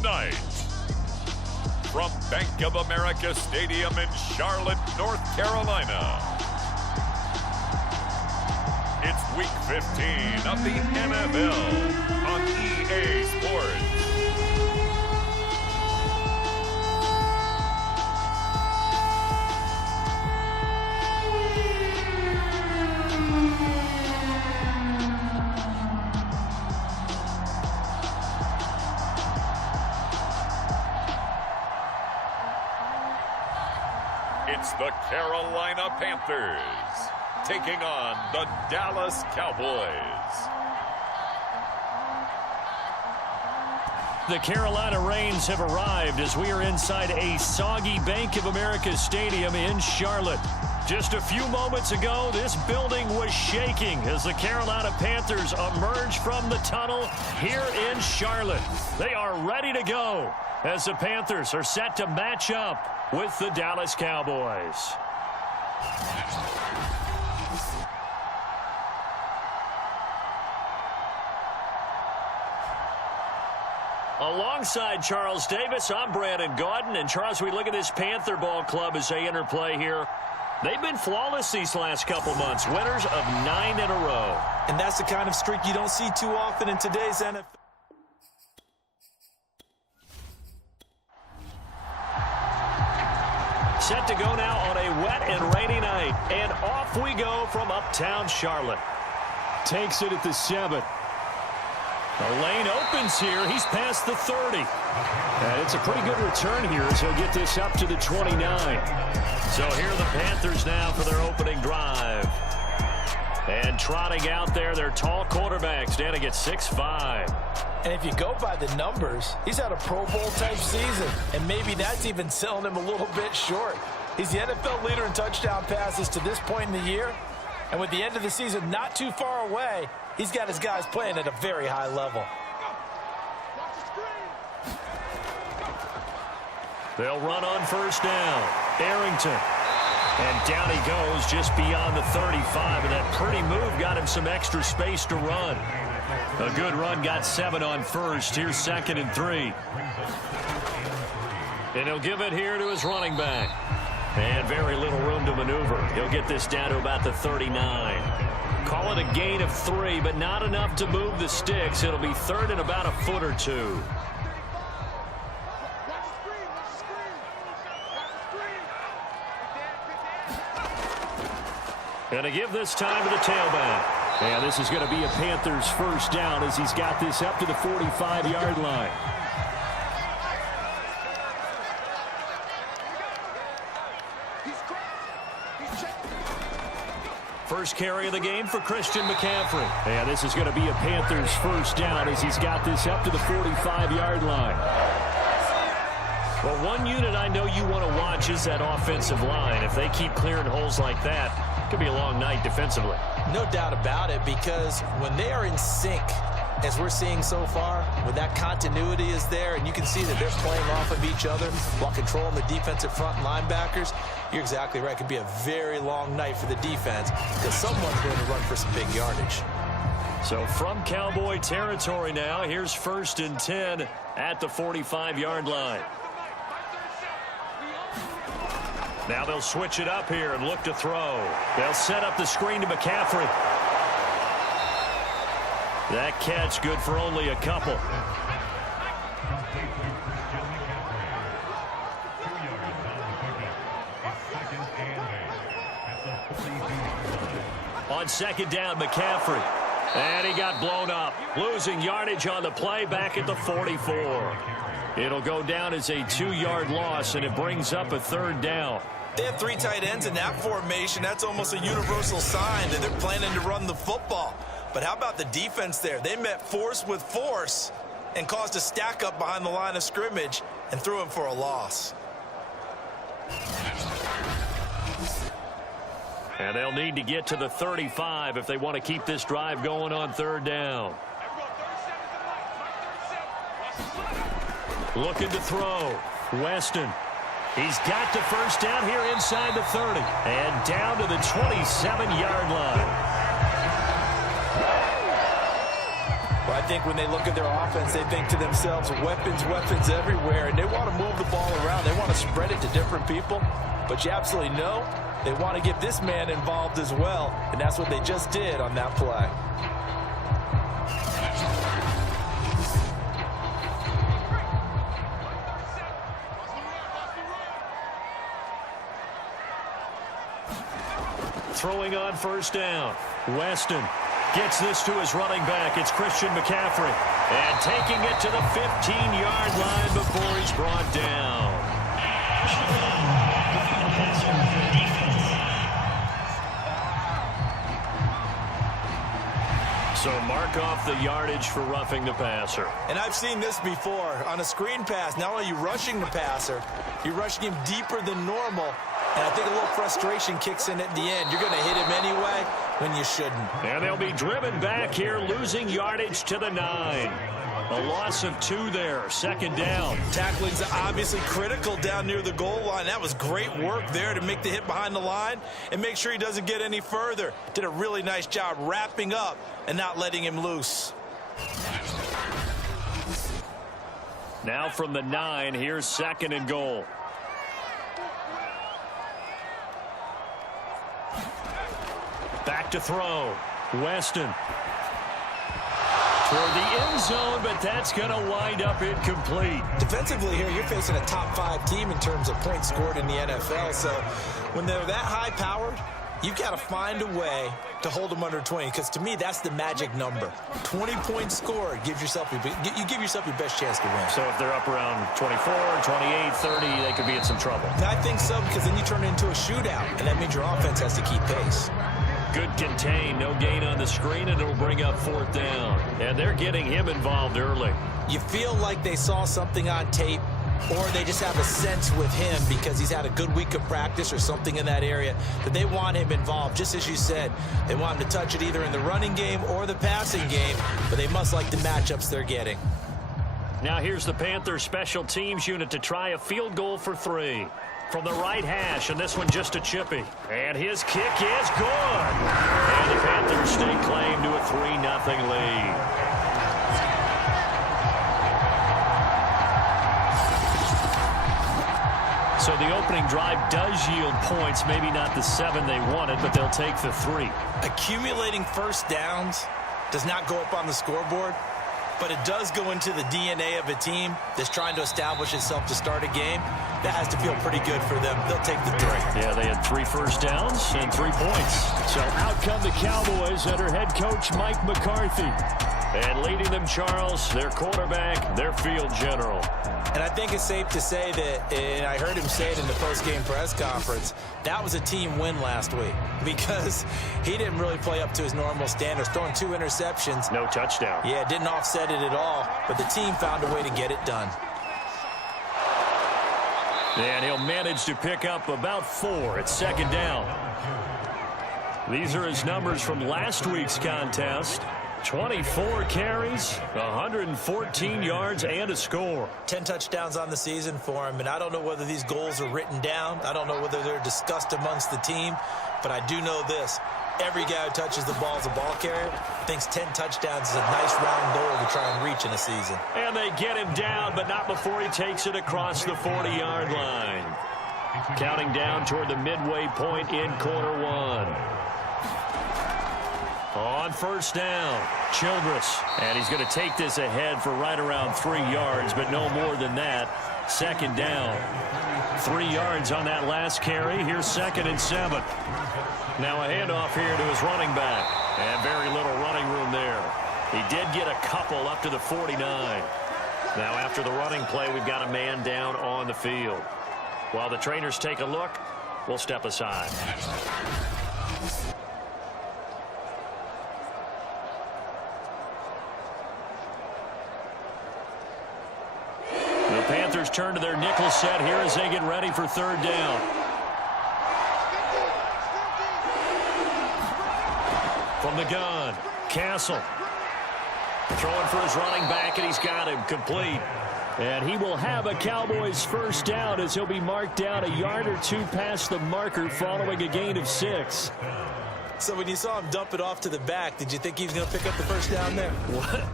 tonight. From Bank of America Stadium in Charlotte, North Carolina, it's Week 15 of the NFL on EA Sports. It's the Carolina Panthers taking on the Dallas Cowboys. The Carolina Rains have arrived as we are inside a soggy Bank of America Stadium in Charlotte. Just a few moments ago, this building was shaking as the Carolina Panthers emerge from the tunnel here in Charlotte. They are ready to go as the Panthers are set to match up with the Dallas Cowboys. Alongside Charles Davis, I'm Brandon Gaudin. And Charles, we look at this Panther ball club as they enter play here. They've been flawless these last couple months, winners of 9 in a row. And that's the kind of streak you don't see too often in today's NFL. Set to go now on a wet and rainy night. And off we go from uptown Charlotte. Takes it at the 7. The lane opens here. He's past the 30. And it's a pretty good return here as he'll get this up to the 29. So here are the Panthers now for their opening drive. And trotting out there, their tall quarterback standing at 6'5". And if you go by the numbers, he's had a Pro Bowl-type season. And maybe that's even selling him a little bit short. He's the NFL leader in touchdown passes to this point in the year. And with the end of the season not too far away, he's got his guys playing at a very high level. They'll run on first down. Arrington. And down he goes just beyond the 35. And that pretty move got him some extra space to run. A good run got 7 on first. Here's 2nd and 3. And he'll give it here to his running back. And very little room to maneuver. He'll get this down to about the 39. Call it a gain of 3, but not enough to move the sticks. It'll be 3rd and about a foot or 2. And to give this time to the tailback. And this is going to be a Panthers first down as he's got this up to the 45-yard line. First carry of the game for Christian McCaffrey. And this is going to be a Panthers first down as he's got this up to the 45-yard line. Well, one unit I know you want to watch is that offensive line. If they keep clearing holes like that, it could be a long night defensively. No doubt about it, because when they are in sync, as we're seeing so far, when that continuity is there and you can see that they're playing off of each other while controlling the defensive front linebackers, you're exactly right. It could be a very long night for the defense because someone's going to run for some big yardage. So from Cowboy territory now, here's 1st and 10 at the 45-yard line. Now they'll switch it up here and look to throw. They'll set up the screen to McCaffrey. That catch good for only a couple. On 2nd down, McCaffrey. And he got blown up. Losing yardage on the play back at the 44. It'll go down as a 2-yard loss, and it brings up a 3rd down. They have 3 tight ends in that formation. That's almost a universal sign that they're planning to run the football. But how about the defense there? They met force with force and caused a stack up behind the line of scrimmage and threw him for a loss. And they'll need to get to the 35 if they want to keep this drive going on 3rd down. Looking to throw. Weston. He's got the first down here inside the 30. And down to the 27-yard line. Well, I think when they look at their offense, they think to themselves, weapons, weapons everywhere, and they want to move the ball around. They want to spread it to different people, but you absolutely know they want to get this man involved as well, and that's what they just did on that play. Throwing on first down. Weston gets this to his running back. It's Christian McCaffrey. And taking it to the 15-yard line before he's brought down. So mark off the yardage for roughing the passer. And I've seen this before. On a screen pass, not only are you rushing the passer, you're rushing him deeper than normal. And I think a little frustration kicks in at the end. You're going to hit him anyway when you shouldn't. And they'll be driven back here, losing yardage to the 9. A loss of 2 there, second down. Tackling's obviously critical down near the goal line. That was great work there to make the hit behind the line and make sure he doesn't get any further. Did a really nice job wrapping up and not letting him loose. Now from the 9, here's second and goal. Back to throw. Weston. Toward the end zone, but that's going to wind up incomplete. Defensively here, you're facing a top 5 team in terms of points scored in the NFL. So when they're that high-powered, you've got to find a way to hold them under 20. Because to me, that's the magic number. 20 points scored. You give yourself your best chance to win. So if they're up around 24, 28, 30, they could be in some trouble. I think so, because then you turn it into a shootout, and that means your offense has to keep pace. Good contain, no gain on the screen, and it'll bring up fourth down. And they're getting him involved early. You feel like they saw something on tape, or they just have a sense with him because he's had a good week of practice or something in that area that they want him involved. Just as you said, they want him to touch it either in the running game or the passing game, but they must like the matchups they're getting. Now here's the Panthers special teams unit to try a field goal for 3. From the right hash, and this one just a chippy. And his kick is good. And the Panthers stake claim to a 3-0 lead. So the opening drive does yield points, maybe not the 7 they wanted, but they'll take the 3. Accumulating first downs does not go up on the scoreboard, but it does go into the DNA of a team that's trying to establish itself to start a game. That has to feel pretty good for them. They'll take the 3. Yeah, they had 3 first downs and 3 points. So out come the Cowboys under head coach Mike McCarthy. And leading them, Charles, their quarterback, their field general. And I think it's safe to say that, and I heard him say it in the post-game press conference, that was a team win last week because he didn't really play up to his normal standards, throwing 2 interceptions. No touchdown. Yeah, didn't offset it at all, but the team found a way to get it done. And he'll manage to pick up about 4 at second down. These are his numbers from last week's contest. 24 carries, 114 yards, and a score. 10 touchdowns on the season for him, and I don't know whether these goals are written down. I don't know whether they're discussed amongst the team, but I do know this. Every guy who touches the ball as a ball carrier thinks 10 touchdowns is a nice round goal to try and reach in a season. And they get him down, but not before he takes it across the 40-yard line. Counting down toward the midway point in quarter 1. On first down, Childress. And he's going to take this ahead for right around 3 yards, but no more than that. Second down. 3 yards on that last carry. Here's 2nd and 7. Now a handoff here to his running back. And very little running room there. He did get a couple up to the 49. Now after the running play, we've got a man down on the field. While the trainers take a look, we'll step aside. The Panthers turn to their nickel set here as they get ready for third down. From the gun, Castle. Throwing for his running back, and he's got him complete. And he will have a Cowboys first down as he'll be marked down a yard or 2 past the marker following a gain of 6. So when you saw him dump it off to the back, did you think he was going to pick up the first down there?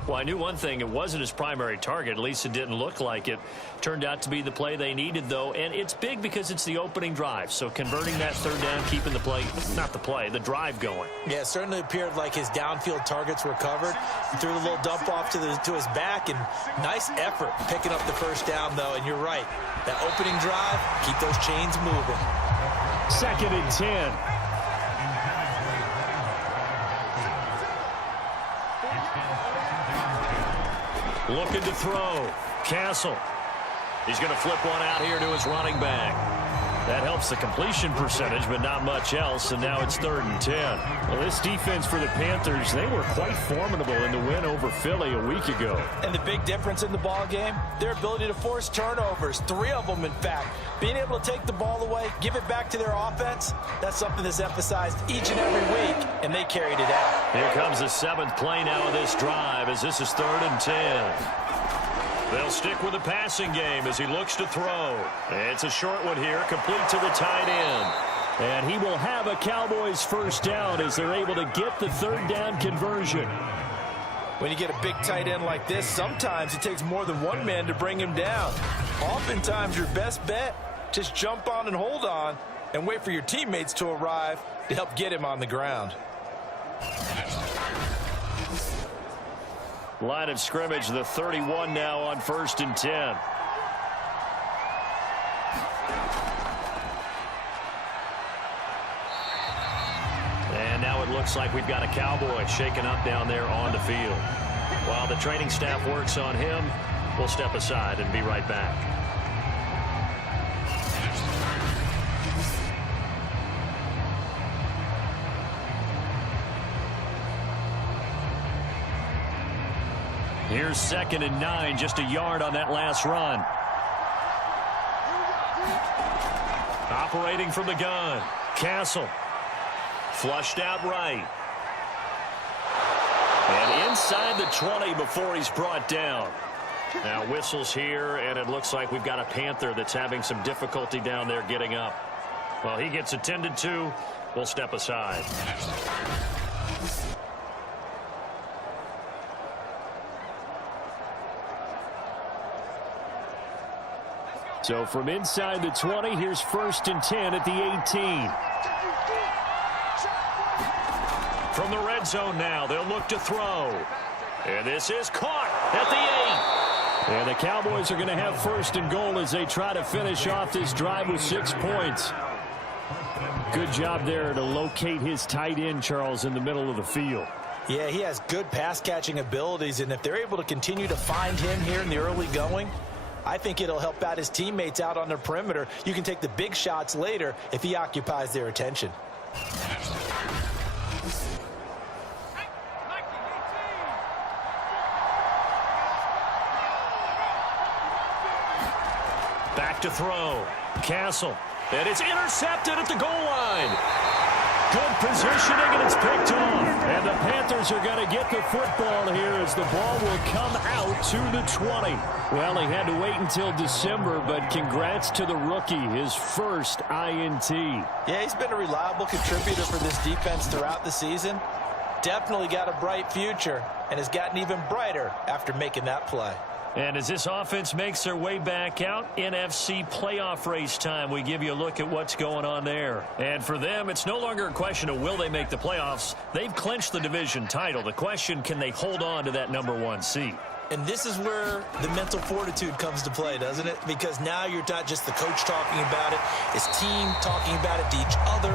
Well, I knew one thing. It wasn't his primary target. At least it didn't look like it. Turned out to be the play they needed, though. And it's big because it's the opening drive. So converting that third down, keeping the play, not the play, the drive going. Yeah, it certainly appeared like his downfield targets were covered. He threw the little dump off to his back, and nice effort picking up the first down, though. And you're right. That opening drive, keep those chains moving. 2nd and 10. Looking to throw. Castle. He's going to flip one out here to his running back. That helps the completion percentage, but not much else, and now it's 3rd and 10. Well, this defense for the Panthers, they were quite formidable in the win over Philly a week ago. And the big difference in the ball game, their ability to force turnovers, 3 of them, in fact. Being able to take the ball away, give it back to their offense, that's something that's emphasized each and every week, and they carried it out. Here comes the 7th play now of this drive, as this is 3rd and 10. They'll stick with the passing game as he looks to throw. It's a short one here, complete to the tight end. And he will have a Cowboys first down as they're able to get the 3rd down conversion. When you get a big tight end like this, sometimes it takes more than one man to bring him down. Oftentimes, your best bet, just jump on and hold on and wait for your teammates to arrive to help get him on the ground. Line of scrimmage, the 31 now on 1st and 10. And now it looks like we've got a Cowboy shaken up down there on the field. While the training staff works on him, we'll step aside and be right back. Here's 2nd and 9, just a yard on that last run. Operating from the gun, Castle. Flushed out right. And inside the 20 before he's brought down. Now whistles here, and it looks like we've got a Panther that's having some difficulty down there getting up. Well, he gets attended to. We'll step aside. So from inside the 20, here's 1st and 10 at the 18. From the red zone now, they'll look to throw. And this is caught at the 8. And the Cowboys are going to have 1st and goal as they try to finish off this drive with 6 points. Good job there to locate his tight end, Charles, in the middle of the field. Yeah, he has good pass-catching abilities, and if they're able to continue to find him here in the early going, I think it'll help out his teammates out on the perimeter. You can take the big shots later if he occupies their attention. Back to throw. Castle. And it's intercepted at the goal line. Good positioning, and it's picked off. And the Panthers are going to get the football here as the ball will come out to the 20. Well, he had to wait until December, but congrats to the rookie, his first INT. Yeah, he's been a reliable contributor for this defense throughout the season. Definitely got a bright future, and has gotten even brighter after making that play. And as this offense makes their way back out, NFC playoff race time, we give you a look at what's going on there. And for them, it's no longer a question of will they make the playoffs. They've clinched the division title. The question, can they hold on to that #1 seed? And this is where the mental fortitude comes to play, doesn't it? Because now you're not just the coach talking about it, his team talking about it to each other,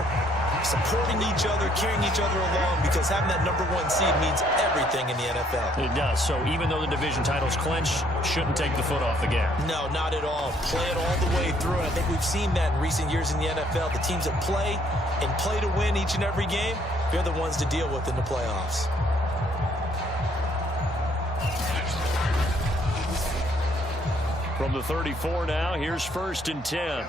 supporting each other, carrying each other along, because having that #1 seed means everything in the NFL. It does. So even though the division title's clinched, shouldn't take the foot off the gas. No, not at all. Play it all the way through. And I think we've seen that in recent years in the NFL. The teams that play and play to win each and every game, they're the ones to deal with in the playoffs. From the 34 now, here's 1st and 10.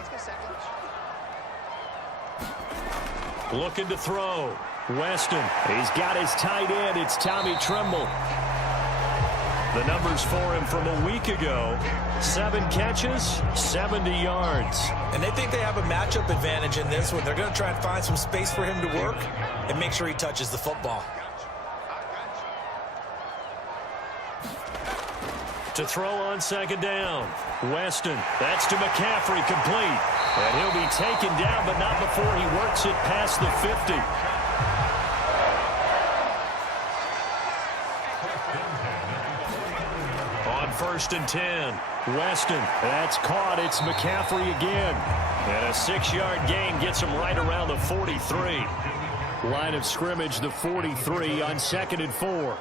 Looking to throw. Weston. He's got his tight end. It's Tommy Tremble. The numbers for him from a week ago: 7 catches, 70 yards. And they think they have a matchup advantage in this one. They're going to try and find some space for him to work and make sure he touches the football. To throw on second down. Weston, that's to McCaffrey, complete. And he'll be taken down, but not before he works it past the 50. On 1st and 10, Weston, that's caught. It's McCaffrey again. And a 6-yard gain gets him right around the 43. Line of scrimmage, the 43 on 2nd and 4.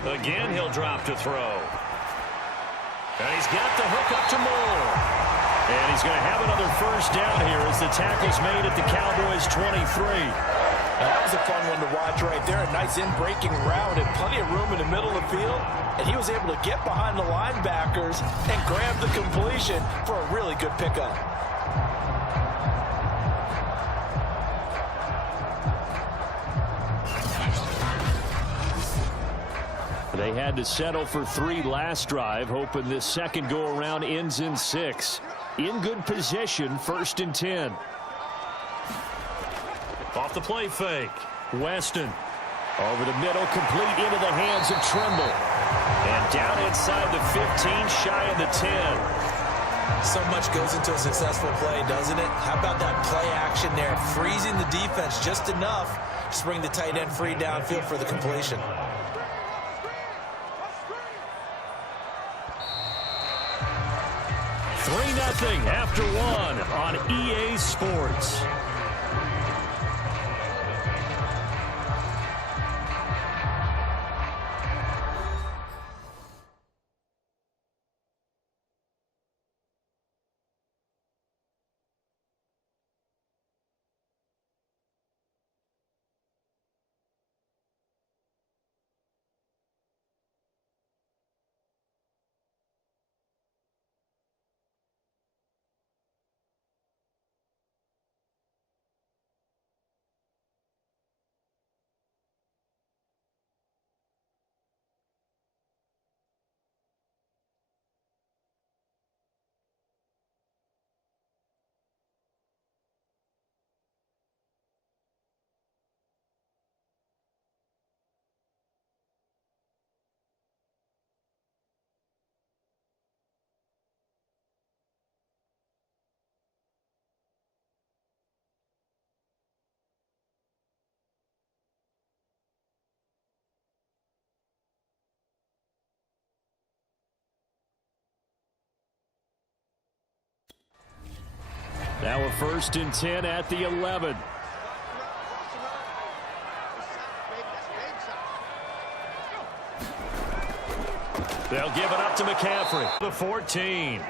Again, he'll drop to throw. And he's got the hook up to Moore. And he's going to have another first down here as the tackle's made at the Cowboys' 23. That was a fun one to watch right there. A nice in-breaking route and plenty of room in the middle of the field. And he was able to get behind the linebackers and grab the completion for a really good pickup. They had to settle for 3 last drive, hoping this second go-around ends in 6. In good position, 1st and 10. Off the play fake. Weston over the middle, complete into the hands of Trimble. And down inside the 15, shy of the 10. So much goes into a successful play, doesn't it? How about that play action there? Freezing the defense just enough to bring the tight end free downfield for the completion. 3-0 after 1 on EA Sports. Now a 1st and 10 at the 11. They'll give it up to McCaffrey. The 14.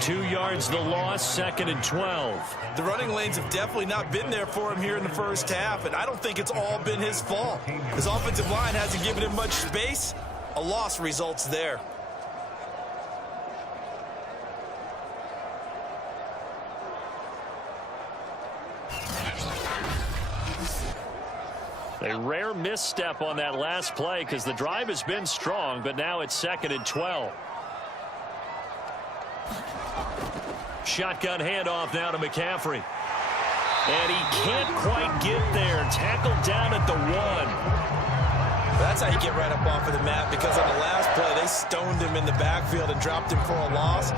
2 yards the loss, 2nd and 12. The running lanes have definitely not been there for him here in the first half, and I don't think it's all been his fault. His offensive line hasn't given him much space. A loss results there. A rare misstep on that last play because the drive has been strong, but now it's 2nd and 12. Shotgun handoff now to McCaffrey. And he can't quite get there. Tackled down at the 1. That's how you get right up off of the mat, because on the last play, they stoned him in the backfield and dropped him for a loss.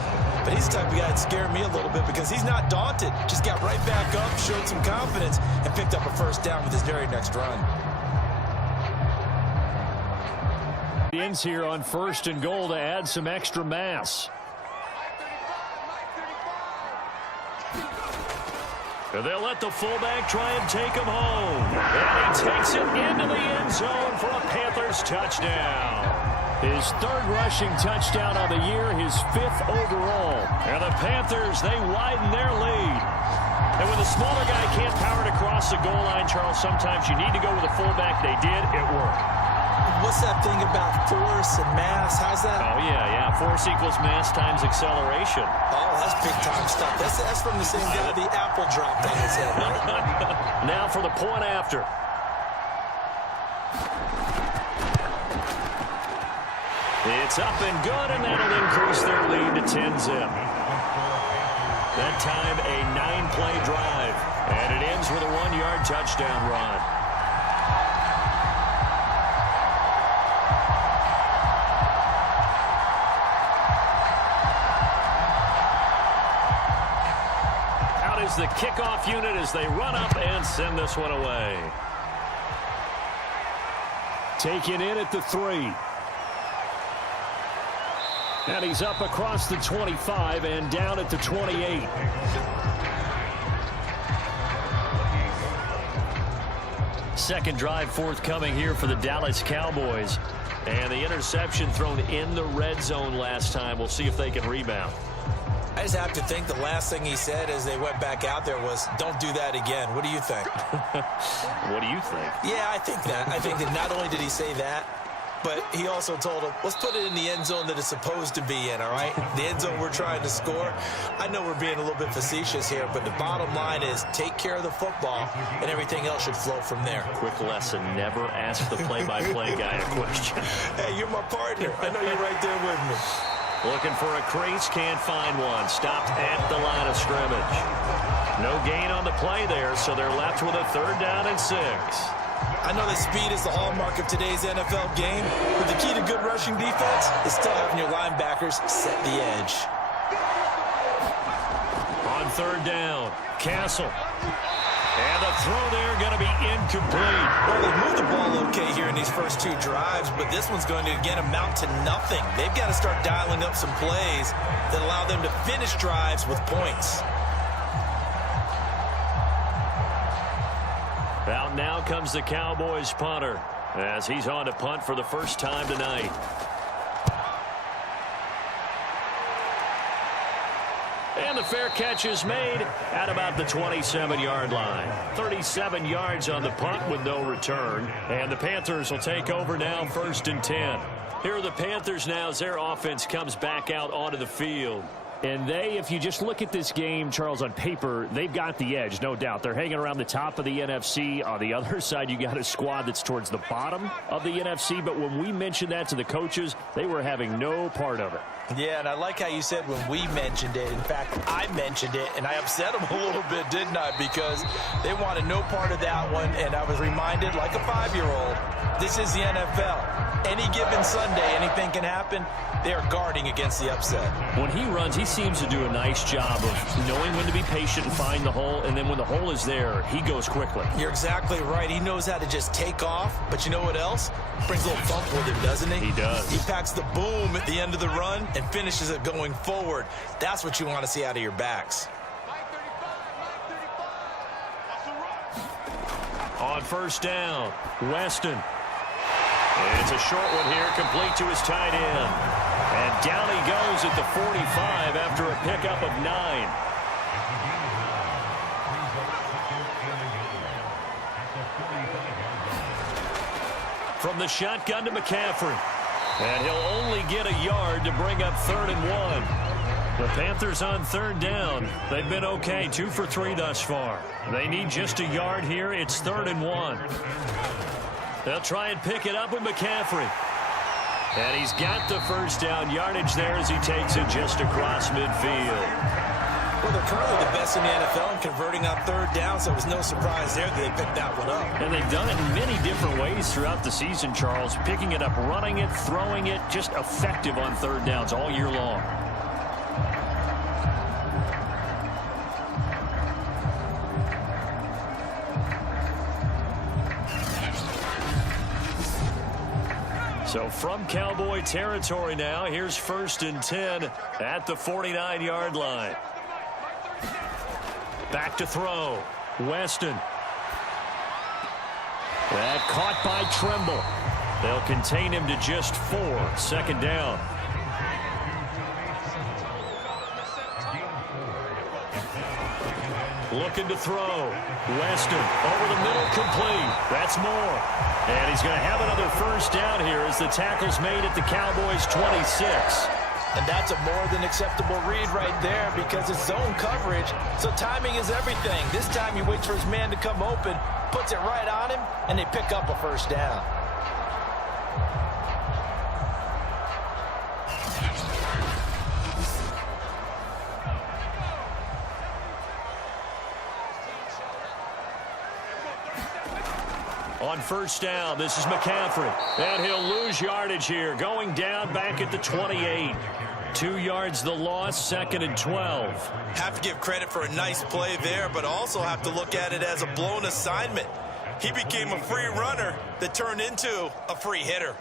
But he's the type of guy that scared me a little bit because he's not daunted. Just got right back up, showed some confidence, and picked up a first down with his very next run. Ends here on 1st and goal to add some extra mass. And they'll let the fullback try and take him home. And he takes it into the end zone for a Panthers touchdown. His 3rd rushing touchdown of the year, his 5th overall. And the Panthers, they widen their lead. And when the smaller guy can't power it across the goal line, Charles, sometimes you need to go with a fullback. They did. It worked. What's that thing about force and mass? How's that? Oh, yeah. Force equals mass times acceleration. Oh, that's big-time stuff. That's from the same guy the apple dropped on his head, right? Now for the point after. It's up and good, and that'll increase their lead to 10-zip. That time, a 9-play drive, and it ends with a 1-yard touchdown run. Out is the kickoff unit as they run up and send this one away. Taken in at the 3. And he's up across the 25 and down at the 28. Second drive forthcoming here for the Dallas Cowboys. And the interception thrown in the red zone last time. We'll see if they can rebound. I just have to think the last thing he said as they went back out there was, don't do that again. What do you think? What do you think? Yeah, I think that. I think that not only did he say that, but he also told him, let's put it in the end zone that it's supposed to be in, all right? The end zone we're trying to score. I know we're being a little bit facetious here, but the bottom line is take care of the football, and everything else should flow from there. Quick lesson, never ask the play-by-play guy a question. Hey, you're my partner. I know you're right there with me. Looking for a crease, can't find one. Stopped at the line of scrimmage. No gain on the play there, so they're left with a 3rd down and 6. I know that speed is the hallmark of today's NFL game, but the key to good rushing defense is still having your linebackers set the edge. On 3rd down, Castle. And the throw there going to be incomplete. Well, they moved the ball okay here in these first 2 drives, but this one's going to, again, amount to nothing. They've got to start dialing up some plays that allow them to finish drives with points. Out now comes the Cowboys punter as he's on to punt for the first time tonight. And the fair catch is made at about the 27-yard line. 37 yards on the punt with no return. And the Panthers will take over now, 1st and 10. Here are the Panthers now as their offense comes back out onto the field. And they, if you just look at this game, Charles, on paper, they've got the edge, no doubt. They're hanging around the top of the NFC. On the other side, you got a squad that's towards the bottom of the NFC. But when we mentioned that to the coaches, they were having no part of it. Yeah, and I like how you said when we mentioned it. In fact, I mentioned it, and I upset them a little bit, didn't I? Because they wanted no part of that one, and I was reminded, like a 5-year-old, this is the NFL. Any given Sunday, anything can happen. They are guarding against the upset. When he runs, he seems to do a nice job of knowing when to be patient and find the hole, and then when the hole is there, he goes quickly. You're exactly right. He knows how to just take off, but you know what else? Brings a little thump with him, doesn't he? He does. He packs the boom at the end of the run and finishes it going forward. That's what you want to see out of your backs. On 1st down, Weston. It's a short one here, complete to his tight end. And down he goes at the 45 after a pickup of 9. From the shotgun to McCaffrey. And he'll only get a yard to bring up 3rd and 1. The Panthers on 3rd down. They've been okay, 2 for 3 thus far. They need just a yard here. It's 3rd and 1. They'll try and pick it up with McCaffrey. And he's got the 1st down yardage there as he takes it just across midfield. Well, they're currently the best in the NFL in converting on 3rd down, so it was no surprise there that they picked that one up. And they've done it in many different ways throughout the season, Charles. Picking it up, running it, throwing it, just effective on 3rd downs all year long. So from Cowboy territory now, here's 1st and 10 at the 49-yard line. Back to throw. Weston. That caught by Tremble. They'll contain him to just 4. 2nd down. Looking to throw. Weston over the middle, complete. That's more. And he's going to have another 1st down here as the tackle's made at the Cowboys' 26. And that's a more than acceptable read right there because it's zone coverage, so timing is everything. This time he waits for his man to come open, puts it right on him, and they pick up a 1st down. On first down, this is McCaffrey. And he'll lose yardage here, going down back at the 28. 2 yards the loss, 2nd and 12. Have to give credit for a nice play there, but also have to look at it as a blown assignment. He became a free runner that turned into a free hitter.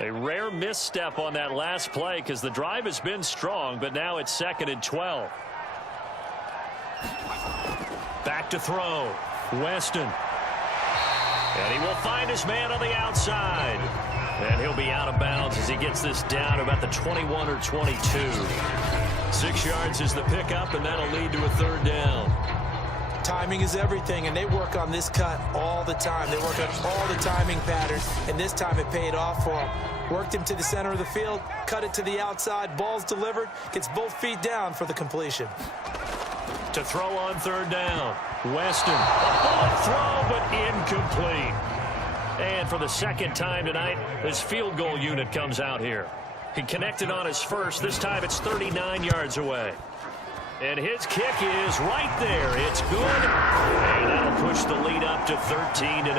A rare misstep on that last play because the drive has been strong, but now it's 2nd and 12. Back to throw. Weston. And he will find his man on the outside. And he'll be out of bounds as he gets this down about the 21 or 22. 6 yards is the pickup, and that'll lead to a 3rd down. Timing is everything, and they work on this cut all the time. They work on all the timing patterns, and this time it paid off for him. Worked him to the center of the field, cut it to the outside, ball's delivered, gets both feet down for the completion. To throw on 3rd down, Weston. A bullet throw, but incomplete. And for the 2nd time tonight, his field goal unit comes out here. He connected on his first. This time it's 39 yards away. And his kick is right there. It's good. And that'll push the lead up to 13-0.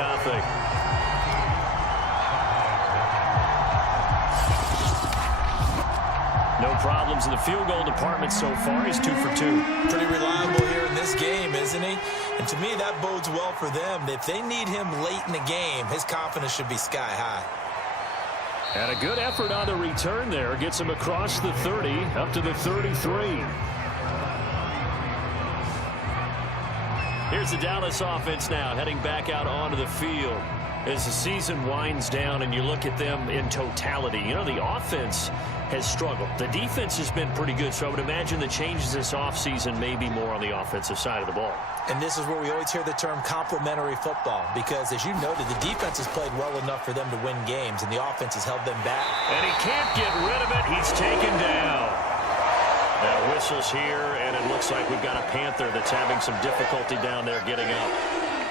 No problems in the field goal department so far. He's 2 for 2. Pretty reliable here in this game, isn't he? And to me, that bodes well for them. If they need him late in the game, his confidence should be sky high. And a good effort on the return there. Gets him across the 30, up to the 33. Here's the Dallas offense now, heading back out onto the field. As the season winds down and you look at them in totality, you know, the offense has struggled. The defense has been pretty good, so I would imagine the changes this offseason may be more on the offensive side of the ball. And this is where we always hear the term complementary football, because as you noted, the defense has played well enough for them to win games, and the offense has held them back. And he can't get rid of it. He's taken down. Now whistles here, and it looks like we've got a Panther that's having some difficulty down there getting up.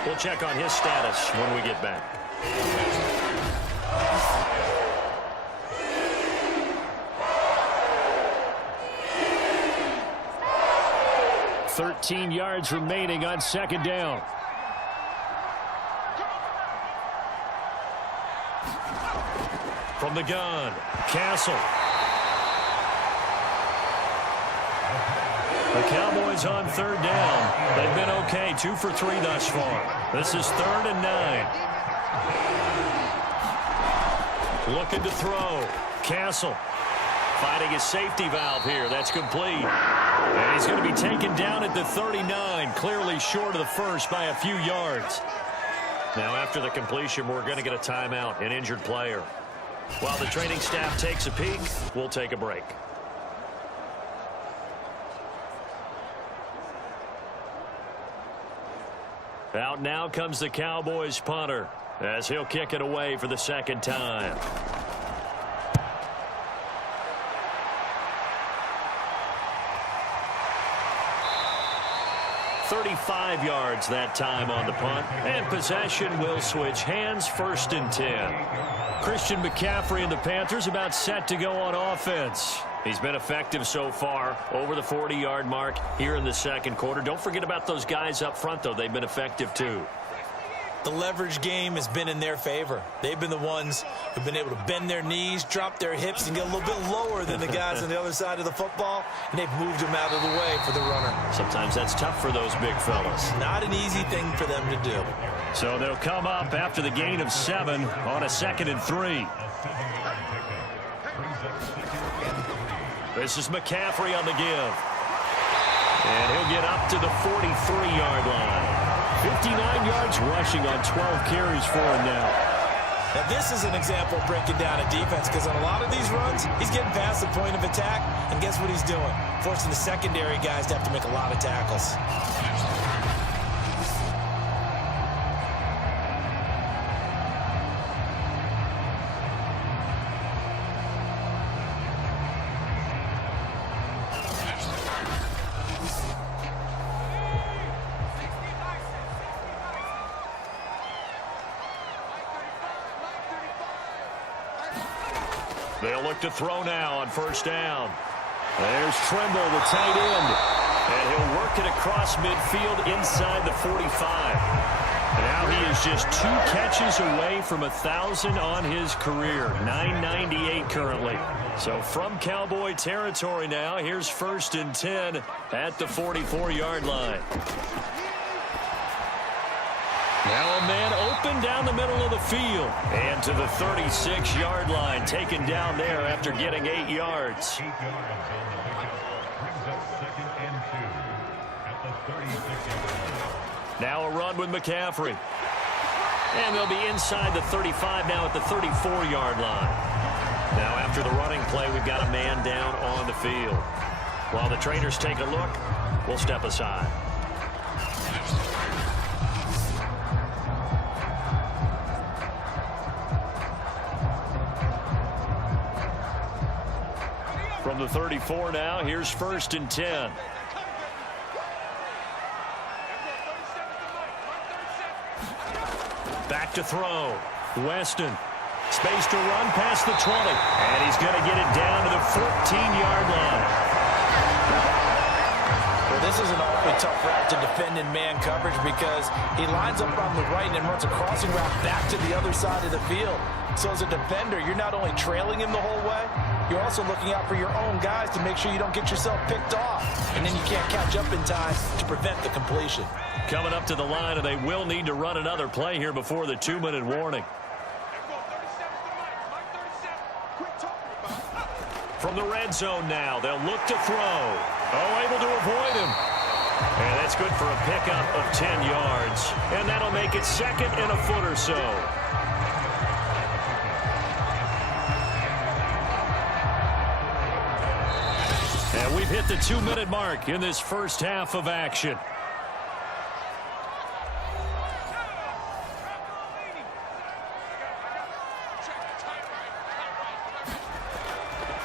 We'll check on his status when we get back. 13 yards remaining on 2nd down. From the gun, Castle. The Cowboys on 3rd down. They've been okay, 2 for 3 thus far. This is 3rd and 9. Looking to throw. Castle finding his safety valve here. That's complete. And he's going to be taken down at the 39, clearly short of the first by a few yards. Now after the completion, we're going to get a timeout, an injured player. While the training staff takes a peek, we'll take a break. Out now comes the Cowboys punter as he'll kick it away for the 2nd time. 35 yards that time on the punt, and possession will switch hands, 1st and 10. Christian McCaffrey and the Panthers about set to go on offense. He's been effective so far, over the 40-yard mark here in the 2nd quarter. Don't forget about those guys up front, though. They've been effective, too. The leverage game has been in their favor. They've been the ones who've been able to bend their knees, drop their hips, and get a little bit lower than the guys on the other side of the football, and they've moved them out of the way for the runner. Sometimes that's tough for those big fellas. Not an easy thing for them to do. So they'll come up after the gain of 7 on a 2nd and 3. This is McCaffrey on the give. And he'll get up to the 43-yard line. 59 yards rushing on 12 carries for him now. Now this is an example of breaking down a defense, because on a lot of these runs, he's getting past the point of attack, and guess what he's doing? Forcing the secondary guys to have to make a lot of tackles. They'll look to throw now on first down. There's Trimble, the tight end. And he'll work it across midfield inside the 45. Now he is just 2 catches away from 1,000 on his career. 998 currently. So from Cowboy territory now, here's 1st and 10 at the 44-yard line. Now a man open down the middle of the field. And to the 36-yard line, taken down there after getting 8 yards. Now a run with McCaffrey. And they'll be inside the 35 now at the 34-yard line. Now after the running play, we've got a man down on the field. While the trainers take a look, we'll step aside. From the 34 now, here's 1st and 10. Back to throw. Weston. Space to run past the 20. And he's going to get it down to the 14-yard line. Well, this is an awfully tough route to defend in man coverage because he lines up on the right and runs a crossing route back to the other side of the field. So as a defender, you're not only trailing him the whole way, you're also looking out for your own guys to make sure you don't get yourself picked off. And then you can't catch up in time to prevent the completion. Coming up to the line, and they will need to run another play here before the 2-minute warning. From the red zone now, they'll look to throw. Oh, able to avoid him. And that's good for a pickup of 10 yards. And that'll make it 2nd and a foot or so. And we've hit the 2-minute mark in this first half of action.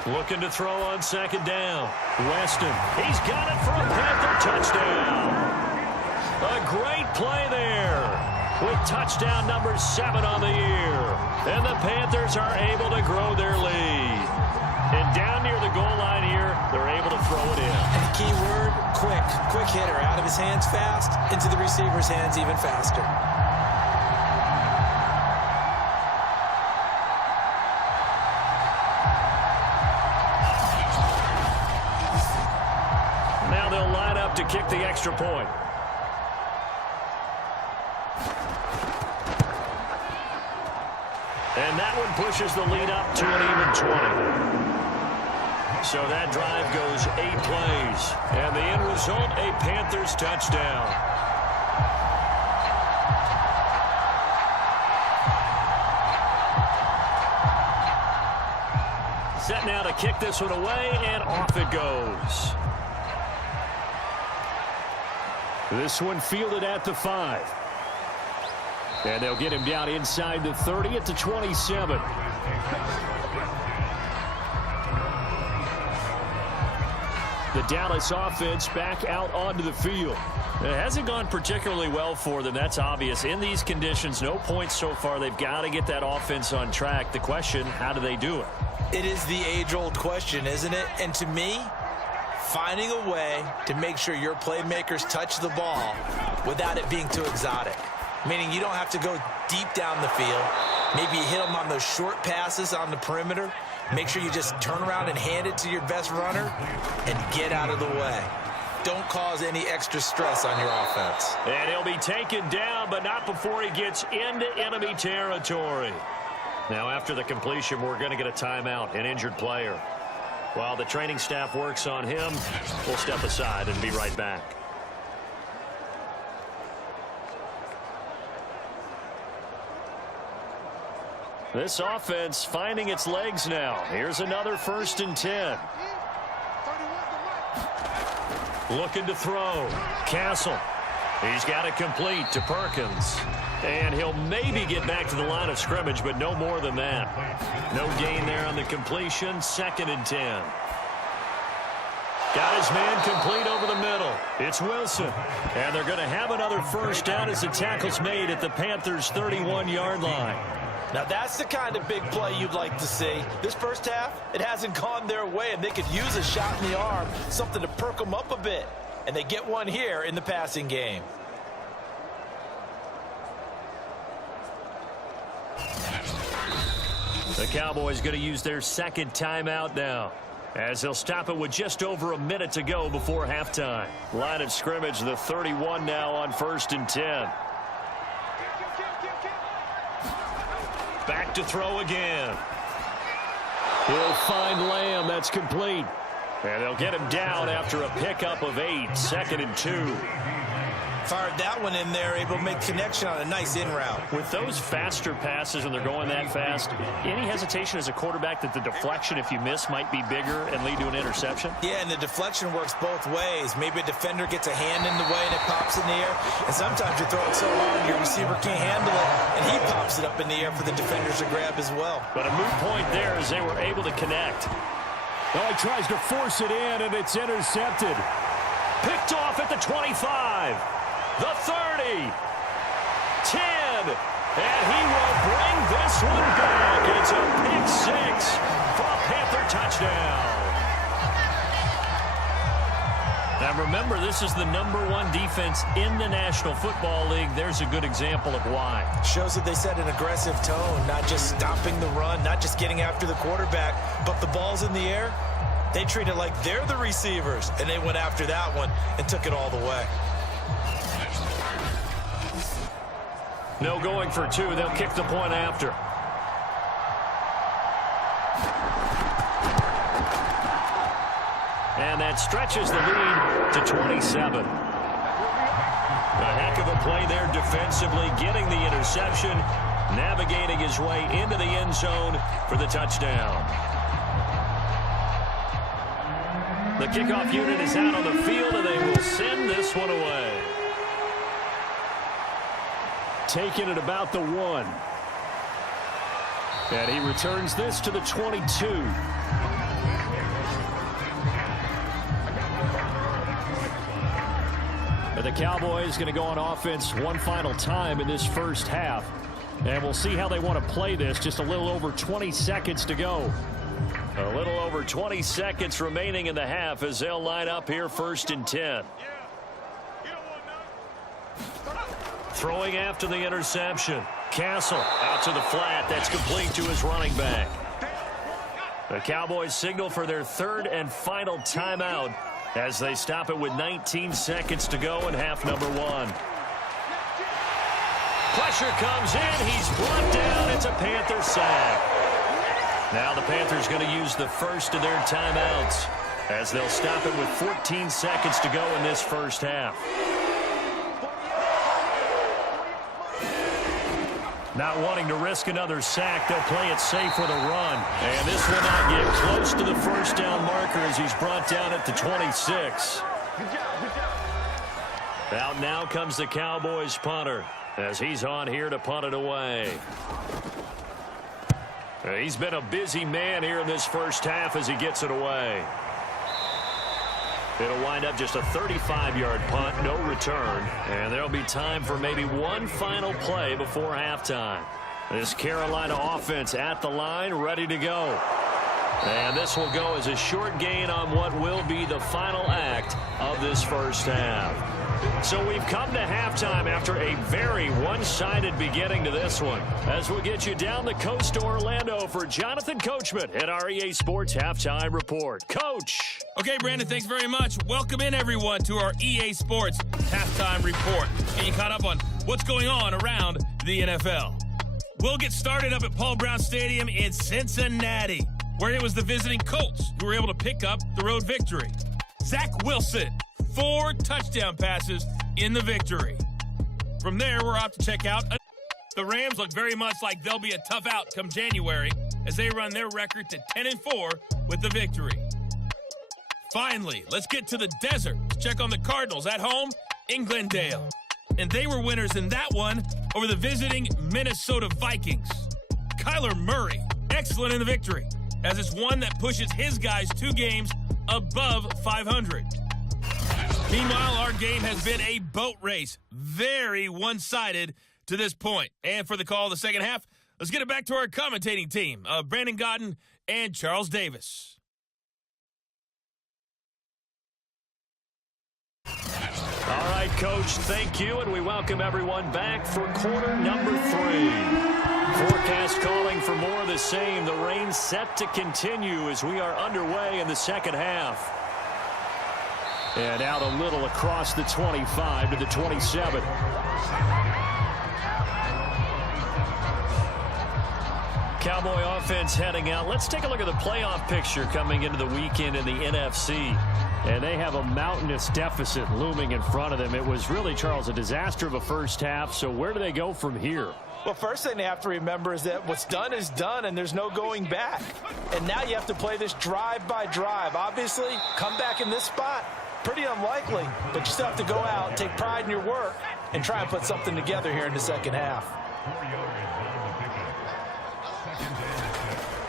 Looking to throw on 2nd down. Weston. He's got it for a Panther touchdown. A great play there with touchdown number 7 on the year. And the Panthers are able to grow their lead. And down near the goal line here, they're able to throw it in. And the key word, quick. Quick hitter. Out of his hands fast, into the receiver's hands even faster. Now they'll line up to kick the extra point. And that one pushes the lead up to an even 20. So that drive goes 8 plays. And the end result, a Panthers touchdown. Set now to kick this one away, and off it goes. This one fielded at the 5. And they'll get him down inside the 30 at the 27. The Dallas offense back out onto the field. It hasn't gone particularly well for them. That's obvious. In these conditions, no points so far. They've got to get that offense on track. The question, how do they do it? It is the age-old question, isn't it? And to me, finding a way to make sure your playmakers touch the ball without it being too exotic. Meaning you don't have to go deep down the field. Maybe you hit them on those short passes on the perimeter. Make sure you just turn around and hand it to your best runner and get out of the way. Don't cause any extra stress on your offense. And he'll be taken down, but not before he gets into enemy territory. Now, after the completion, we're going to get a timeout, an injured player. While the training staff works on him, we'll step aside and be right back. This offense finding its legs now. Here's another 1st and 10. Looking to throw. Castle. He's got it complete to Perkins. And he'll maybe get back to the line of scrimmage, but no more than that. No gain there on the completion. 2nd and 10. Got his man complete over the middle. It's Wilson. And they're going to have another first down as the tackle's made at the Panthers' 31-yard line. Now that's the kind of big play you'd like to see. This first half, it hasn't gone their way, and they could use a shot in the arm, something to perk them up a bit. And they get one here in the passing game. The Cowboys going to use their second timeout now, as they'll stop it with just over a minute to go before halftime. Line of scrimmage, the 31 now on 1st and 10. Back to throw again. He'll find Lamb. That's complete. And they'll get him down after a pickup of 8. 2nd and 2. Fired that one in there, able to make connection on a nice in route. With those faster passes when they're going that fast, any hesitation as a quarterback that the deflection, if you miss, might be bigger and lead to an interception? Yeah, and the deflection works both ways. Maybe a defender gets a hand in the way and it pops in the air. And sometimes you throw it so hard your receiver can't handle it, and he pops it up in the air for the defenders to grab as well. But a moot point there as they were able to connect. Well, he tries to force it in, and it's intercepted. Picked off at the 25. The 30, 10, and he will bring this one back. It's a pick 6 for a Panther touchdown. Now remember, this is the #1 defense in the National Football League. There's a good example of why. Shows that they set an aggressive tone, not just stopping the run, not just getting after the quarterback, but the ball's in the air. They treat it like they're the receivers, and they went after that one and took it all the way. No going for 2. They'll kick the point after. And that stretches the lead to 27. A heck of a play there defensively, getting the interception, navigating his way into the end zone for the touchdown. The kickoff unit is out on the field, and they will send this one away. Taking it about the 1. And he returns this to the 22. And the Cowboys going to go on offense one final time in this first half. And we'll see how they want to play this. Just a little over 20 seconds to go. A little over 20 seconds remaining in the half as they'll line up here 1st and 10. Throwing after the interception. Castle out to the flat. That's complete to his running back. The Cowboys signal for their 3rd and final timeout as they stop it with 19 seconds to go in half number 1. Pressure comes in. He's brought down. It's a Panther sack. Now the Panthers going to use the first of their timeouts as they'll stop it with 14 seconds to go in this first half. Not wanting to risk another sack, they'll play it safe with a run. And this will not get close to the first down marker as he's brought down at the 26. Out now comes the Cowboys punter as he's on here to punt it away. He's been a busy man here in this first half as he gets it away. It'll wind up just a 35-yard punt, no return. And there'll be time for maybe one final play before halftime. This Carolina offense at the line, ready to go. And this will go as a short gain on what will be the final act of this first half. So we've come to halftime after a very one-sided beginning to this one. As we get you down the coast to Orlando for Jonathan Coachman at our EA Sports Halftime Report. Coach. Okay, Brandon, thanks very much. Welcome in, everyone, to our EA Sports Halftime Report. And you caught up on what's going on around the NFL. We'll get started up at Paul Brown Stadium in Cincinnati, where it was the visiting Colts who were able to pick up the road victory. Zach Wilson, 4 touchdown passes in the victory. From there, we're off to check out. The Rams look very much like they'll be a tough out come January as they run their record to 10-4 with the victory. Finally, let's get to the desert to check on the Cardinals at home in Glendale. And they were winners in that one over the visiting Minnesota Vikings. Kyler Murray, excellent in the victory, as it's one that pushes his guys 2 games above 500. Meanwhile, our game has been a boat race, very one-sided to this point. And for the call of the second half, Let's get it back to our commentating team of Brandon Godden and Charles Davis. All right, Coach, thank you, and we welcome everyone back for quarter number 3. Forecast calling for more of the same. The rain set to continue as we are underway in the second half. And out a little across the 25 to the 27. Cowboy offense heading out. Let's take a look at the playoff picture coming into the weekend in the NFC. And they have a mountainous deficit looming in front of them. It was really, Charles, a disaster of a first half. So where do they go from here? Well, first thing they have to remember is that what's done is done, and there's no going back. And now you have to play this drive by drive. Obviously, come back in this spot, pretty unlikely. But you still have to go out, take pride in your work, and try and put something together here in the second half.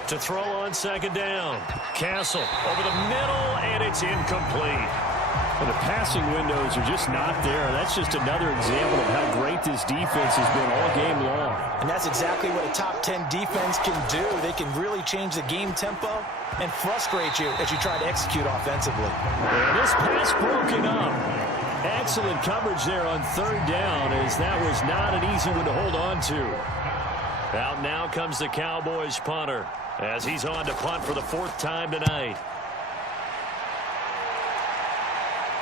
To throw on second down. Castle over the middle, and it's incomplete. Well, the passing windows are just not there. That's just another example of how great this defense has been all game long. And that's exactly what a top 10 defense can do. They can really change the game tempo and frustrate you as you try to execute offensively. And this pass broken up. Excellent coverage there on third down, as that was not an easy one to hold on to. Out now comes the Cowboys punter, as he's on to punt for the 4th time tonight.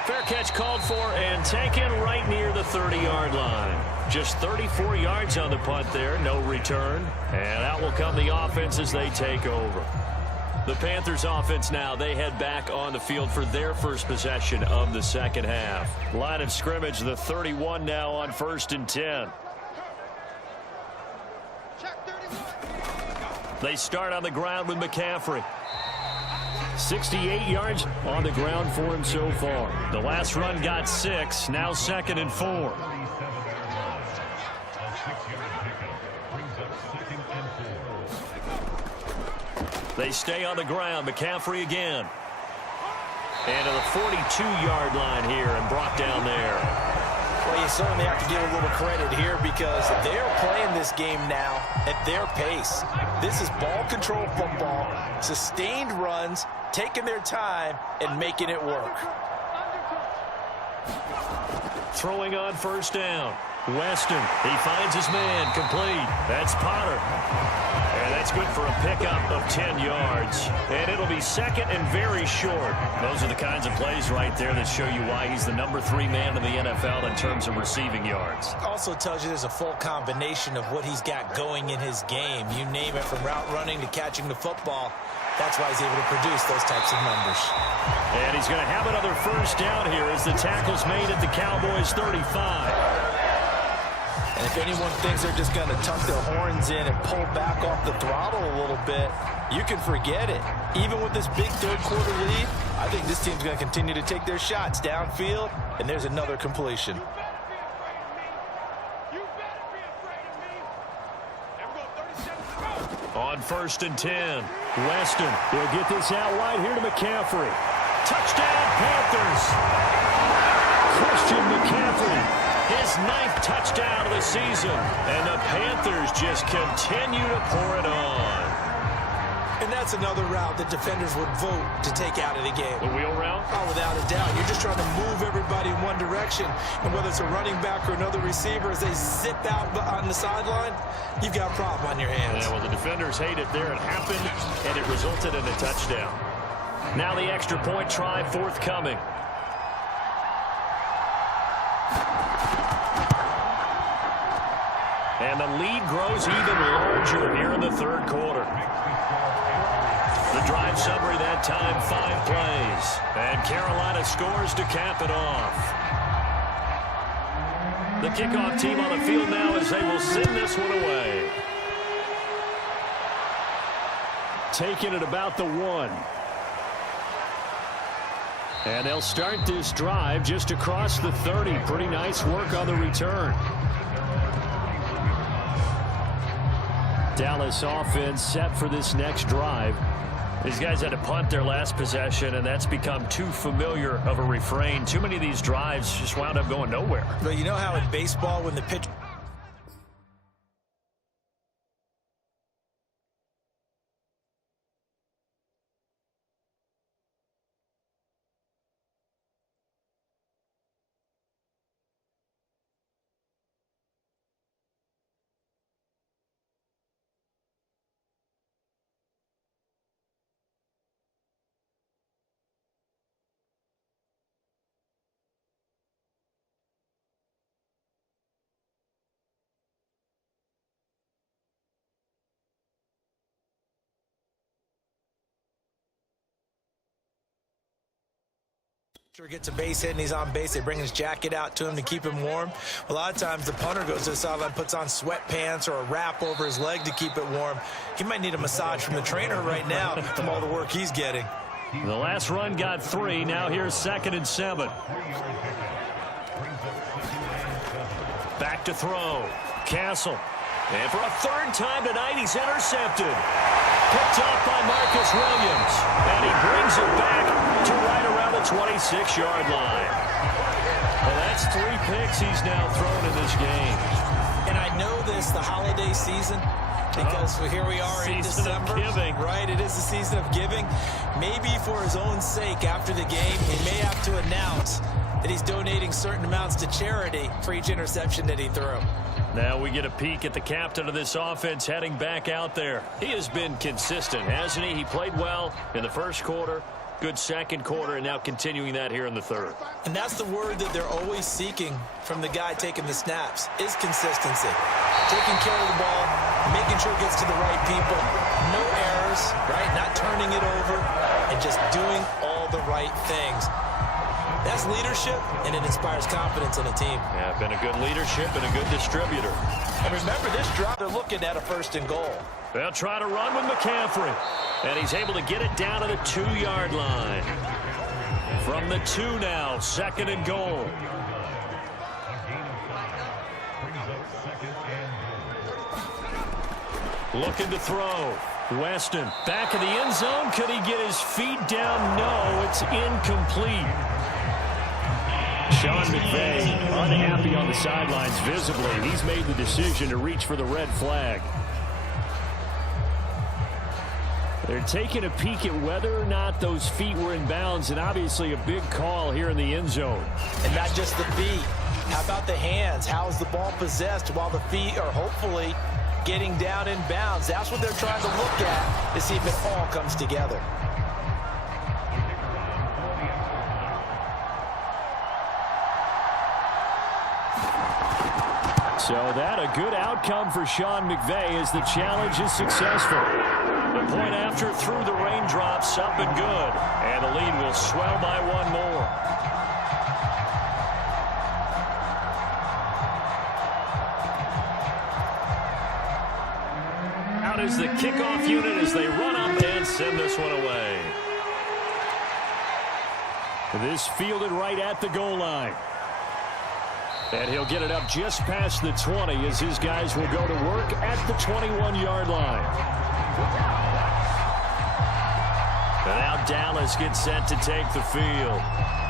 Fair catch called for and taken right near the 30-yard line. Just 34 yards on the punt there, no return. And out will come the offense as they take over. The Panthers offense now, they head back on the field for their first possession of the second half. Line of scrimmage, the 31 now on 1st and 10. They start on the ground with McCaffrey. 68 yards on the ground for him so far. The last run got 6, now 2nd and 4. They stay on the ground. McCaffrey again. And to the 42-yard line here and brought down there. Well, you certainly have to give a little credit here because they're playing this game now at their pace. This is ball control football, sustained runs, taking their time, and making it work. Throwing on first down. Weston, he finds his man, complete. That's Potter. And that's good for a pickup of 10 yards. And it'll be 2nd and very short. Those are the kinds of plays right there that show you why he's the number 3 man in the NFL in terms of receiving yards. Also tells you there's a full combination of what he's got going in his game. You name it, from route running to catching the football. That's why he's able to produce those types of numbers. And he's going to have another first down here as the tackle's made at the Cowboys 35. And if anyone thinks they're just going to tuck their horns in and pull back off the throttle a little bit, you can forget it. Even with this big third-quarter lead, I think this team's going to continue to take their shots downfield, and there's another completion. On 1st and 10, Weston will get this out wide here to McCaffrey. Touchdown, Panthers! Christian McCaffrey, his 9th touchdown of the season. And the Panthers just continue to pour it on. And that's another route that defenders would vote to take out of the game. The wheel route? Oh, without a doubt. You're just trying to move everybody in one direction. And whether it's a running back or another receiver, as they zip out on the sideline, you've got a problem on your hands. Yeah, well, the defenders hate it there. It happened, and it resulted in a touchdown. Now the extra point try forthcoming. And the lead grows even larger here in the 3rd quarter. The drive summary that time, 5 plays. And Carolina scores to cap it off. The kickoff team on the field now as they will send this one away. Taking it about the 1. And they'll start this drive just across the 30. Pretty nice work on the return. Dallas offense set for this next drive. These guys had to punt their last possession, and that's become too familiar of a refrain. Too many of these drives just wound up going nowhere. But you know how in baseball when the pitch Gets a base hit and he's on base. They bring his jacket out to him to keep him warm. A lot of times the punter goes to the sideline, puts on sweatpants or a wrap over his leg to keep it warm. He might need a massage from the trainer right now from all the work he's getting. The last run got 3. Now here's 2nd and 7. Back to throw. Castle. And for a 3rd time tonight, he's intercepted. Picked off by Marcus Williams. And he brings it back to right around the 26-yard line. Well, that's 3 picks he's now thrown in this game. And I know this, the holiday season, because here we are in December. Giving. Right, it is the season of giving. Maybe for his own sake after the game, he may have to announce that he's donating certain amounts to charity for each interception that he threw. Now we get a peek at the captain of this offense heading back out there. He has been consistent, hasn't he? He played well in the first quarter, good second quarter, and now continuing that here in the third. And that's the word that they're always seeking from the guy taking the snaps, is consistency. Taking care of the ball, making sure it gets to the right people, no errors, right? Not turning it over, and just doing all the right things. That's leadership, and it inspires confidence in a team. Yeah, been a good leadership and a good distributor. And remember, this drive, they're looking at a 1st and goal. They'll try to run with McCaffrey. And he's able to get it down to the 2-yard line. From the 2 now, 2nd and goal. Looking to throw. Weston back in the end zone. Could he get his feet down? No, it's incomplete. Sean McVay unhappy on the sidelines visibly. He's made the decision to reach for the red flag. They're taking a peek at whether or not those feet were in bounds, and obviously a big call here in the end zone. And not just the feet. How about the hands? How is the ball possessed while the feet are hopefully getting down in bounds? That's what they're trying to look at to see if it all comes together. So that a good outcome for Sean McVay as the challenge is successful. The point after through the raindrops, up and good. And the lead will swell by 1 more. Out is the kickoff unit as they run up and send this one away. This fielded right at the goal line. And he'll get it up just past the 20 as his guys will go to work at the 21-yard line. And now Dallas gets set to take the field.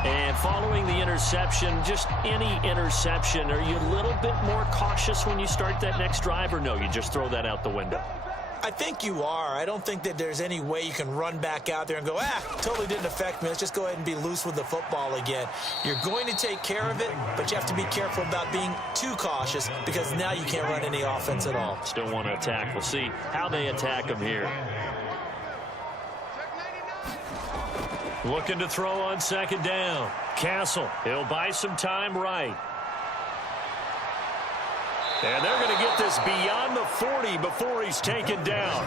And following the interception, just any interception, are you a little bit more cautious when you start that next drive, or no, you just throw that out the window? I think you are. I don't think that there's any way you can run back out there and go, totally didn't affect me. Let's just go ahead and be loose with the football again. You're going to take care of it, but you have to be careful about being too cautious because now you can't run any offense at all. Still want to attack. We'll see how they attack him here. Looking to throw on 2nd down. Castle, he'll buy some time right. And they're going to get this beyond the 40 before he's taken down.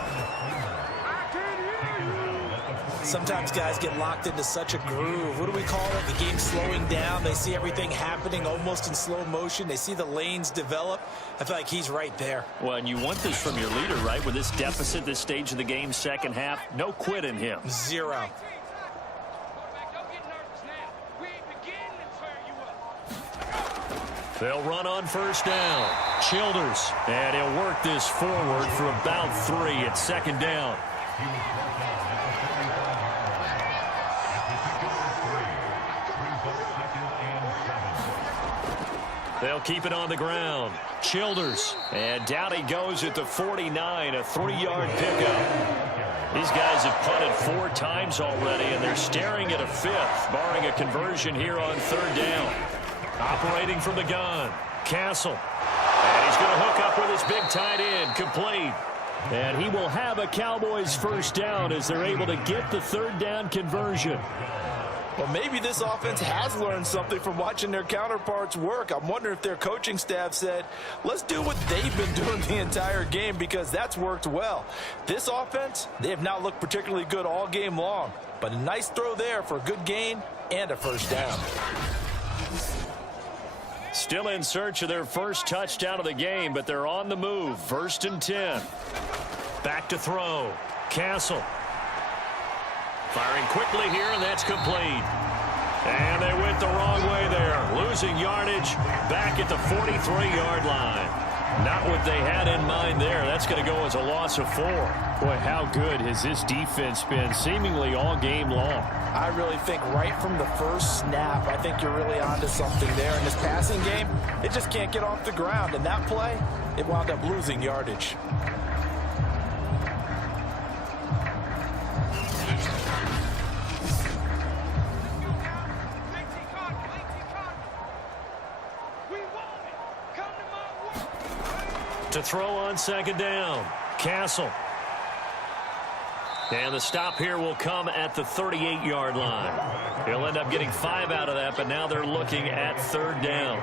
Sometimes guys get locked into such a groove. What do we call it? The game's slowing down. They see everything happening almost in slow motion. They see the lanes develop. I feel like he's right there. Well, and you want this from your leader, right? With this deficit, this stage of the game, second half, no quit in him. 0. They'll run on 1st down. Childers. And he'll work this forward for about 3 at 2nd down. They'll keep it on the ground. Childers. And down he goes at the 49, a 3-yard pickup. These guys have punted 4 times already, and they're staring at a 5th, barring a conversion here on 3rd down. Operating from the gun, Castle. And he's going to hook up with his big tight end, complete. And he will have a Cowboys 1st down as they're able to get the 3rd down conversion. Well, maybe this offense has learned something from watching their counterparts work. I'm wondering if their coaching staff said, let's do what they've been doing the entire game because that's worked well. This offense, they have not looked particularly good all game long. But a nice throw there for a good gain and a first down. Still in search of their first touchdown of the game, but they're on the move. 1st and 10. Back to throw. Castle. Firing quickly here, and that's complete. And they went the wrong way there. Losing yardage back at the 43-yard line. Not what they had in mind there. That's going to go as a loss of 4. Boy, how good has this defense been seemingly all game long? I really think right from the first snap, I think you're really onto something there. In this passing game, it just can't get off the ground. And that play, it wound up losing yardage. To throw on 2nd down. Castle. And the stop here will come at the 38-yard line. He'll end up getting 5 out of that, but now they're looking at 3rd down.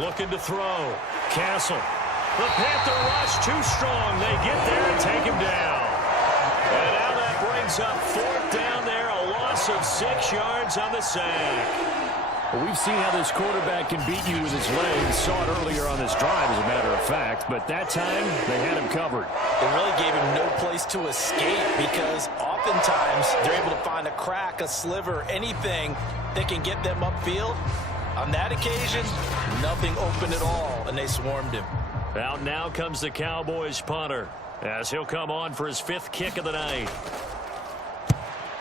Looking to throw. Castle. The Panther rush too strong. They get there and take him down. And now that brings up 4th down there. A loss of 6 yards on the sack. Well, we've seen how this quarterback can beat you with his legs. Saw it earlier on this drive, as a matter of fact. But that time, they had him covered. It really gave him no place to escape because oftentimes they're able to find a crack, a sliver, anything that can get them upfield. On that occasion, nothing open at all, and they swarmed him. Out now comes the Cowboys punter as he'll come on for his 5th kick of the night.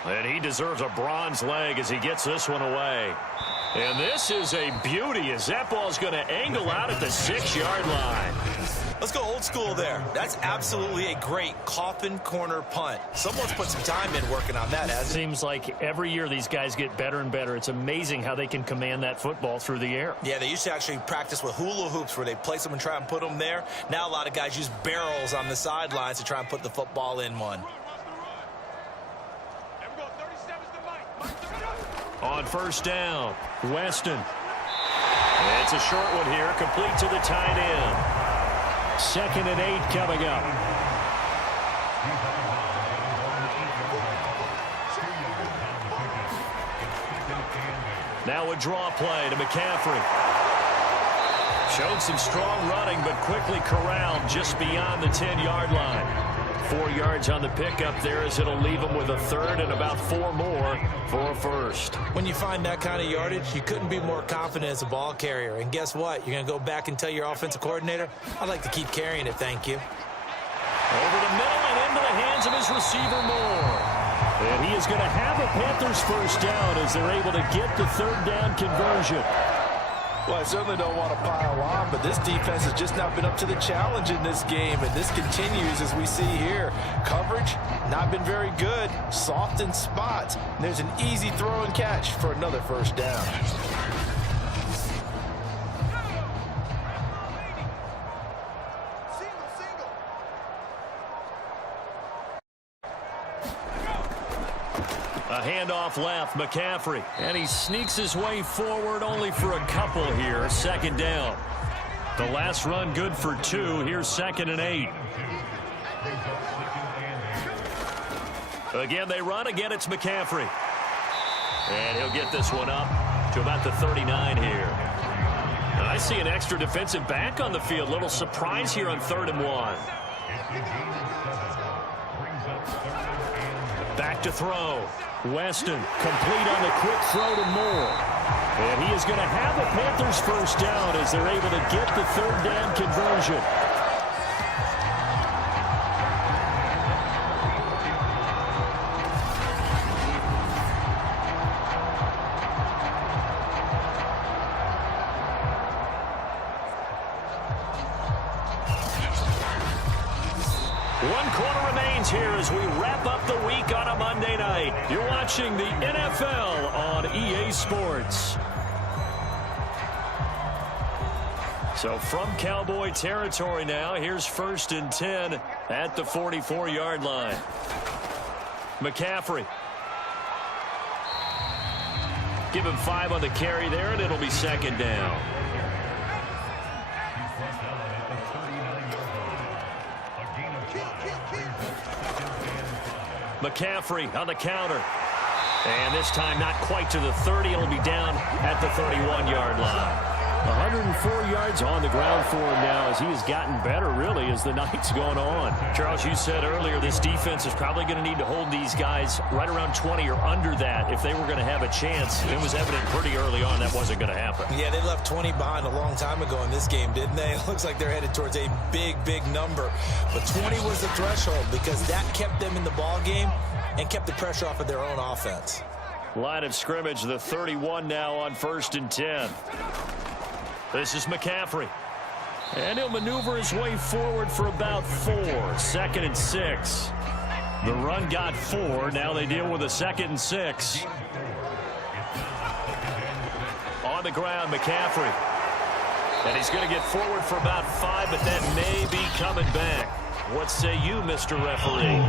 And he deserves a bronze leg as he gets this one away. And this is a beauty as that ball's going to angle out at the 6-yard line. Let's go old school there. That's absolutely a great coffin corner punt. Someone's put some time in working on that, hasn't it? Seems like every year these guys get better and better. It's amazing how they can command that football through the air. Yeah, they used to actually practice with hula hoops where they place them and try and put them there. Now a lot of guys use barrels on the sidelines to try and put the football in one. On 1st down, Weston. It's a short one here, complete to the tight end. 2nd and 8 coming up. Now a draw play to McCaffrey. Showed some strong running, but quickly corralled just beyond the 10-yard line. 4 yards on the pickup there as it'll leave them with a 3rd and about 4 more for a 1st. When you find that kind of yardage, you couldn't be more confident as a ball carrier. And guess what? You're going to go back and tell your offensive coordinator, I'd like to keep carrying it, thank you. Over the middle and into the hands of his receiver Moore. And he is going to have a Panthers 1st down as they're able to get the 3rd down conversion. Well, I certainly don't want to pile on, but this defense has just not been up to the challenge in this game, and this continues as we see here. Coverage, not been very good, soft in spots. And there's an easy throw and catch for another 1st down. A handoff left, McCaffrey. And he sneaks his way forward only for a couple here. 2nd down. The last run good for 2. Here's 2nd and 8. Again, they run. Again, it's McCaffrey. And he'll get this one up to about the 39 here. And I see an extra defensive back on the field. Little surprise here on 3rd and 1. Back to throw. Weston complete on the quick throw to Moore. And he is going to have a Panthers 1st down as they're able to get the 3rd down conversion. One quarter remains here as we wrap up the week on a Monday night. You're watching the NFL on EA Sports. So from Cowboy territory now, here's 1st and 10 at the 44-yard line. McCaffrey. Give him 5 on the carry there, and it'll be 2nd down. McCaffrey on the counter. And this time not quite to the 30. It'll be down at the 31-yard line. 104 yards on the ground for him now as he has gotten better, really, as the night's going on. Charles, you said earlier this defense is probably going to need to hold these guys right around 20 or under that if they were going to have a chance. It was evident pretty early on that wasn't going to happen. Yeah, they left 20 behind a long time ago in this game, didn't they? It looks like they're headed towards a big, big number. But 20 was the threshold because that kept them in the ball game and kept the pressure off of their own offense. Line of scrimmage, the 31 now on 1st and 10. This is McCaffrey. And he'll maneuver his way forward for about 4. 2nd and 6. The run got 4. Now they deal with a 2nd and 6. On the ground, McCaffrey. And he's going to get forward for about 5, but that may be coming back. What say you, Mr. Referee?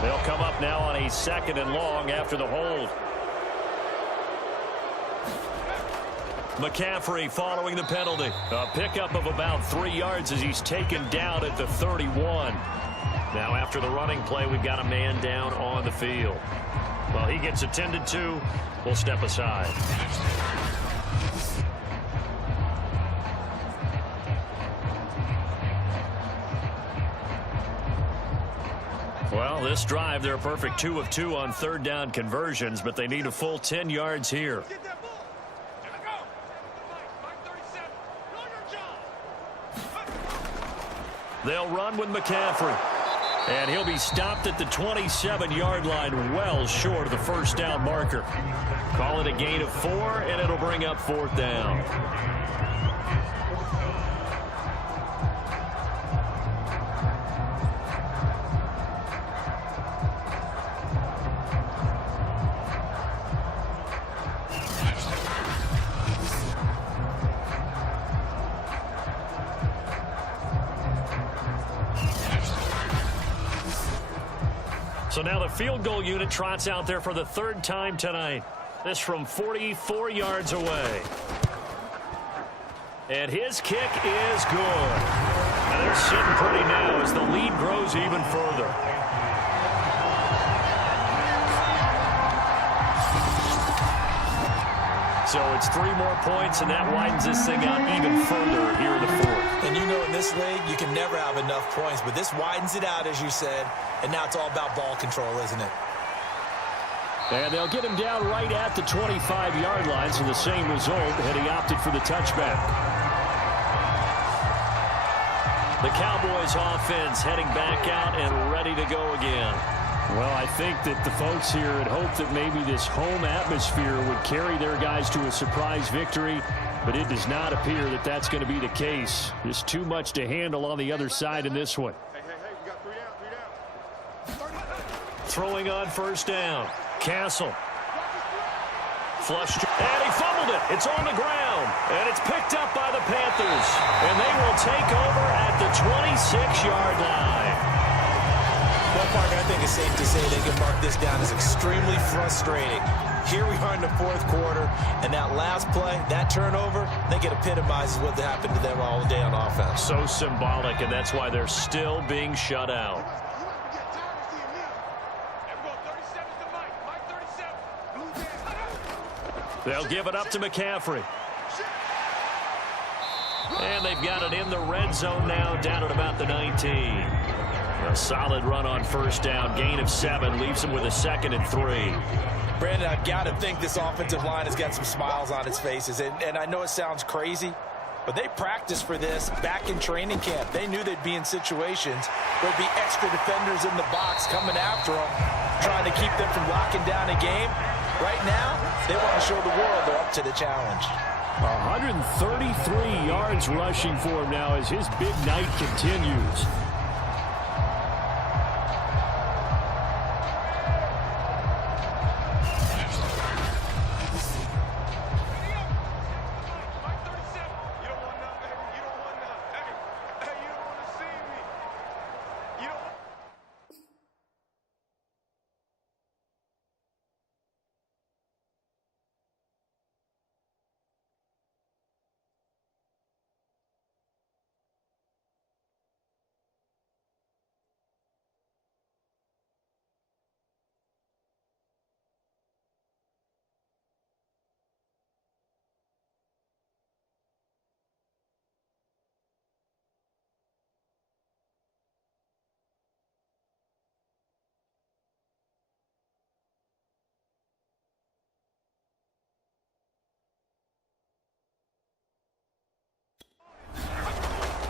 They'll come up now on a 2nd and long after the hold. McCaffrey following the penalty. A pickup of about 3 yards as he's taken down at the 31. Now after the running play, we've got a man down on the field. Well, he gets attended to. We'll step aside. Well, this drive, they're a perfect 2 of 2 on 3rd down conversions, but they need a full 10 yards here. They'll run with McCaffrey. And he'll be stopped at the 27-yard line, well short of the 1st down marker. Call it a gain of 4, and it'll bring up 4th down. So now the field goal unit trots out there for the 3rd time tonight. This from 44 yards away. And his kick is good. And they're sitting pretty now as the lead grows even further. So it's 3 more points, and that widens this thing out even further here in the 4th. And you know in this league, you can never have enough points, but this widens it out, as you said, and now it's all about ball control, isn't it? And they'll get him down right at the 25-yard line, so the same result had he opted for the touchback. The Cowboys offense heading back out and ready to go again. Well, I think that the folks here had hoped that maybe this home atmosphere would carry their guys to a surprise victory, but it does not appear that that's going to be the case. There's too much to handle on the other side in this one. We got 3 down. Throwing on 1st down. Castle. Flushed. And he fumbled it. It's on the ground. And it's picked up by the Panthers. And they will take over at the 26-yard line. Well, partner, I think it's safe to say they can mark this down as extremely frustrating. Here we are in the 4th quarter, and that last play, that turnover, I think it epitomizes what happened to them all day on offense. So symbolic, and that's why they're still being shut out. They'll give it up to McCaffrey. And they've got it in the red zone now, down at about the 19. A solid run on 1st down, gain of 7, leaves them with a 2nd and 3. Brandon, I've got to think this offensive line has got some smiles on its faces. And I know it sounds crazy, but they practiced for this back in training camp. They knew they'd be in situations where there'd be extra defenders in the box coming after them, trying to keep them from locking down a game. Right now, they want to show the world they're up to the challenge. 133 yards rushing for him now as his big night continues.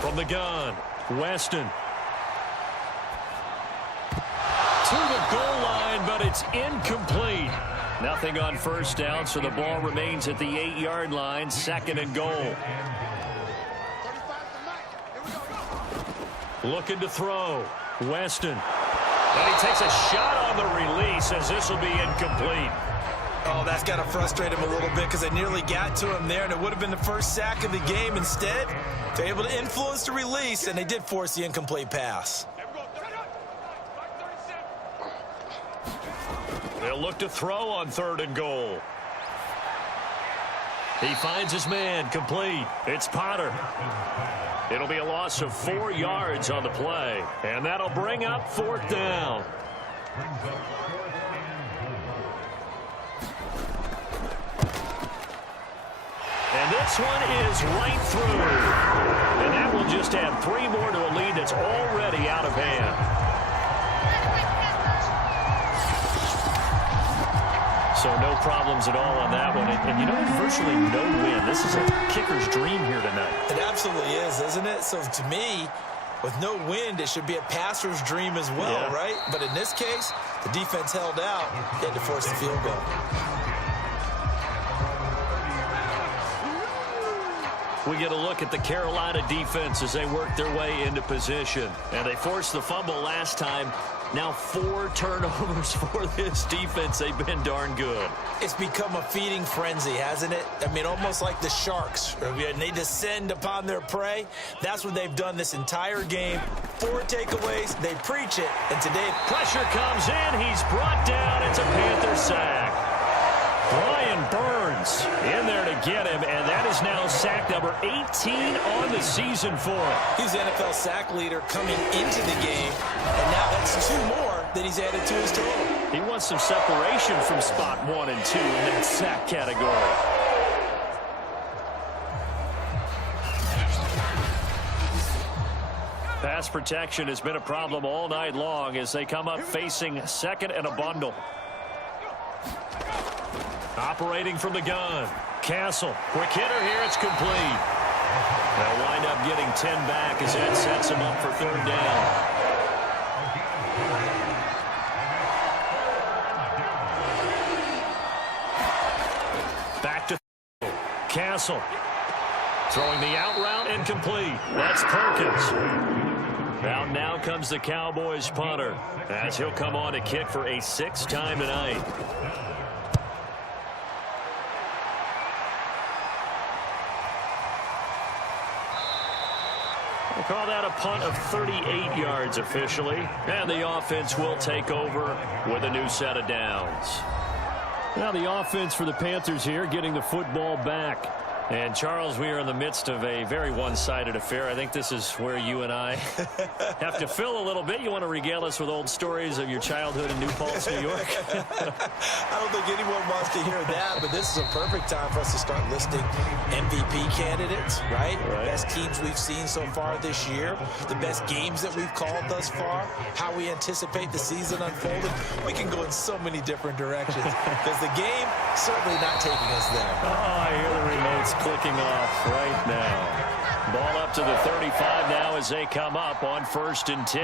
From the gun, Weston. To the goal line, but it's incomplete. Nothing on first down, so the ball remains at the 8-yard line, 2nd and goal. Looking to throw, Weston. And he takes a shot on the release as this will be incomplete. Oh, that's got to frustrate him a little bit because they nearly got to him there, and it would have been the first sack of the game. Instead, they're able to influence the release, and they did force the incomplete pass. They'll look to throw on 3rd and goal. He finds his man, complete. It's Potter. It'll be a loss of 4 yards on the play, and that'll bring up 4th down. And this one is right through. And that will just add 3 more to a lead that's already out of hand. So no problems at all on that one. And you know, virtually no win. This is a kicker's dream here tonight. It absolutely is, isn't it? So to me, with no wind, it should be a passer's dream as well, right? But in this case, the defense held out. They had to force the field goal. We get a look at the Carolina defense as they work their way into position. And they forced the fumble last time. Now 4 turnovers for this defense. They've been darn good. It's become a feeding frenzy, hasn't it? I mean, almost like the sharks. And they descend upon their prey. That's what they've done this entire game. 4 takeaways. They preach it. And today, pressure comes in. He's brought down. It's a Panther sack. Brian Burns in there to get him, and that is now sack number 18 on the season for him. He's the NFL sack leader coming into the game, and now that's 2 more that he's added to his total. He wants some separation from spot 1 and 2 in that sack category. Pass protection has been a problem all night long as they come up facing 2nd and a bundle. Operating from the gun. Castle. Quick hitter here. It's complete. They'll wind up getting 10 back as that sets them up for 3rd down. Back to Castle. Throwing the out route incomplete. That's Perkins. Now comes the Cowboys punter as he'll come on to kick for a 6th time tonight. We'll call that a punt of 38 yards officially. And the offense will take over with a new set of downs. Now the offense for the Panthers here getting the football back. And, Charles, we are in the midst of a very one-sided affair. I think this is where you and I have to fill a little bit. You want to regale us with old stories of your childhood in New Paltz, New York? I don't think anyone wants to hear that, but this is a perfect time for us to start listing MVP candidates, right? The best teams we've seen so far this year, the best games that we've called thus far, how we anticipate the season unfolding. We can go in so many different directions because the game certainly not taking us there. Oh, I hear the remotes clicking off right now. Ball up to the 35 now as they come up on 1st and 10.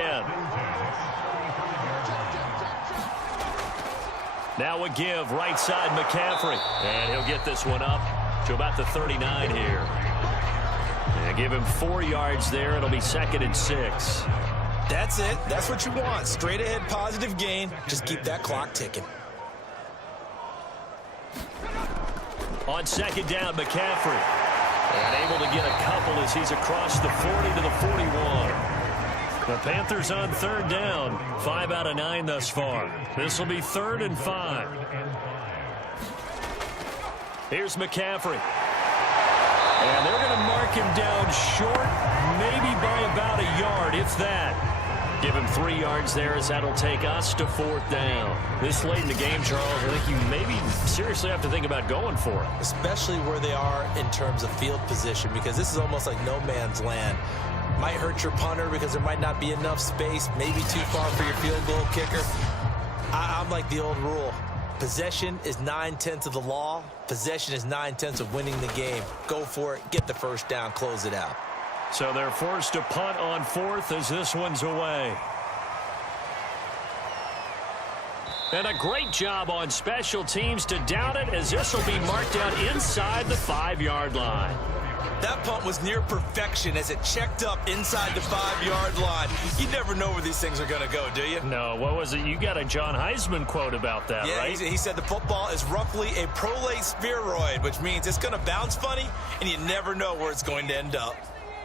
Now a give right side McCaffrey. And he'll get this one up to about the 39 here. And give him 4 yards there. It'll be 2nd and 6. That's it. That's what you want. Straight ahead positive gain. Just keep that clock ticking. On 2nd down, McCaffrey. And able to get a couple as he's across the 40 to the 41. The Panthers on 3rd down. 5 out of 9 thus far. This will be 3rd and 5. Here's McCaffrey. And they're going to mark him down short, maybe by about a yard, if that. Give him 3 yards there as that'll take us to 4th down. This late in the game, Charles, I think you maybe seriously have to think about going for it. Especially where they are in terms of field position, because this is almost like no man's land. Might hurt your punter because there might not be enough space, maybe too far for your field goal kicker. I'm like the old rule. Possession is 9/10 of the law. Possession is 9/10 of winning the game. Go for it. Get the first down. Close it out. So they're forced to punt on 4th as this one's away. And a great job on special teams to down it, as this will be marked out inside the 5-yard line. That punt was near perfection as it checked up inside the 5-yard line. You never know where these things are going to go, do you? No, what was it? You got a John Heisman quote about that, yeah, right? He said the football is roughly a prolate spheroid, which means it's going to bounce funny, and you never know where it's going to end up.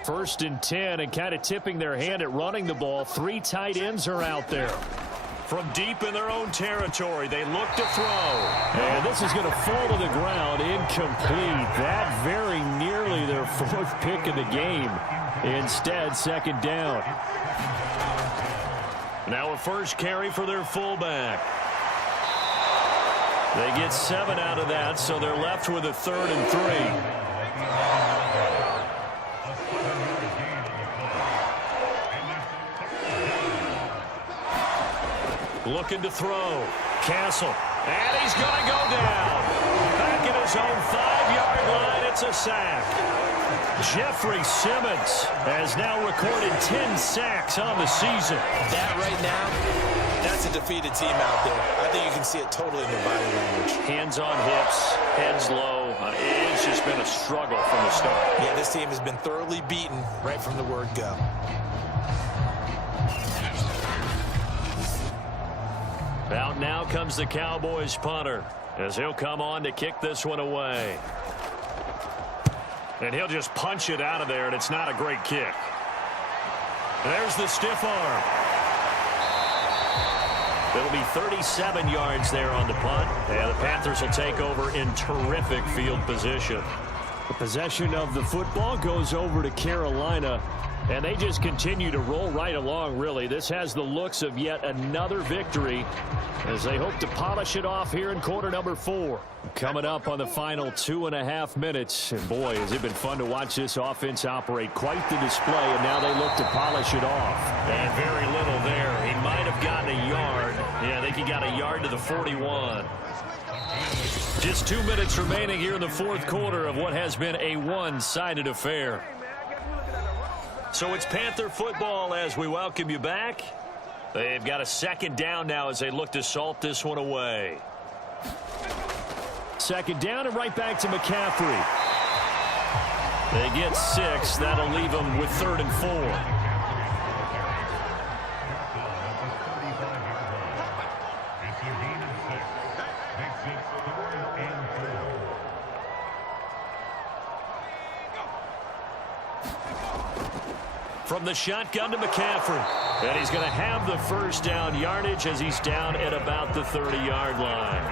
1st and 10, and kind of tipping their hand at running the ball. 3 tight ends are out there. From deep in their own territory, they look to throw. And this is going to fall to the ground, incomplete. That very nearly their 4th pick of the game. Instead, 2nd down. Now a first carry for their fullback. They get 7 out of that, so they're left with a 3rd and 3. Looking to throw. Castle. And he's going to go down. Back at his own 5-yard line. It's a sack. Jeffrey Simmons has now recorded 10 sacks on the season. That right now, that's a defeated team out there. I think you can see it totally in their body language. Hands on hips, heads low. It's just been a struggle from the start. Yeah, this team has been thoroughly beaten right from the word go. Out now comes the Cowboys punter as he'll come on to kick this one away. And he'll just punch it out of there, and it's not a great kick. There's the stiff arm. It'll be 37 yards there on the punt. And the Panthers will take over in terrific field position. The possession of the football goes over to Carolina. And they just continue to roll right along, really. This has the looks of yet another victory as they hope to polish it off here in quarter number 4. Coming up on the final 2.5 minutes. And boy, has it been fun to watch this offense operate. Quite the display, and now they look to polish it off. And very little there. He might have gotten a yard. Yeah, I think he got a yard to the 41. Just 2 minutes remaining here in the 4th quarter of what has been a one-sided affair. So it's Panther football as we welcome you back. They've got a 2nd down now as they look to salt this one away. 2nd down and right back to McCaffrey. They get 6. That'll leave them with 3rd and 4. From the shotgun to McCaffrey. And he's going to have the 1st down yardage as he's down at about the 30-yard line.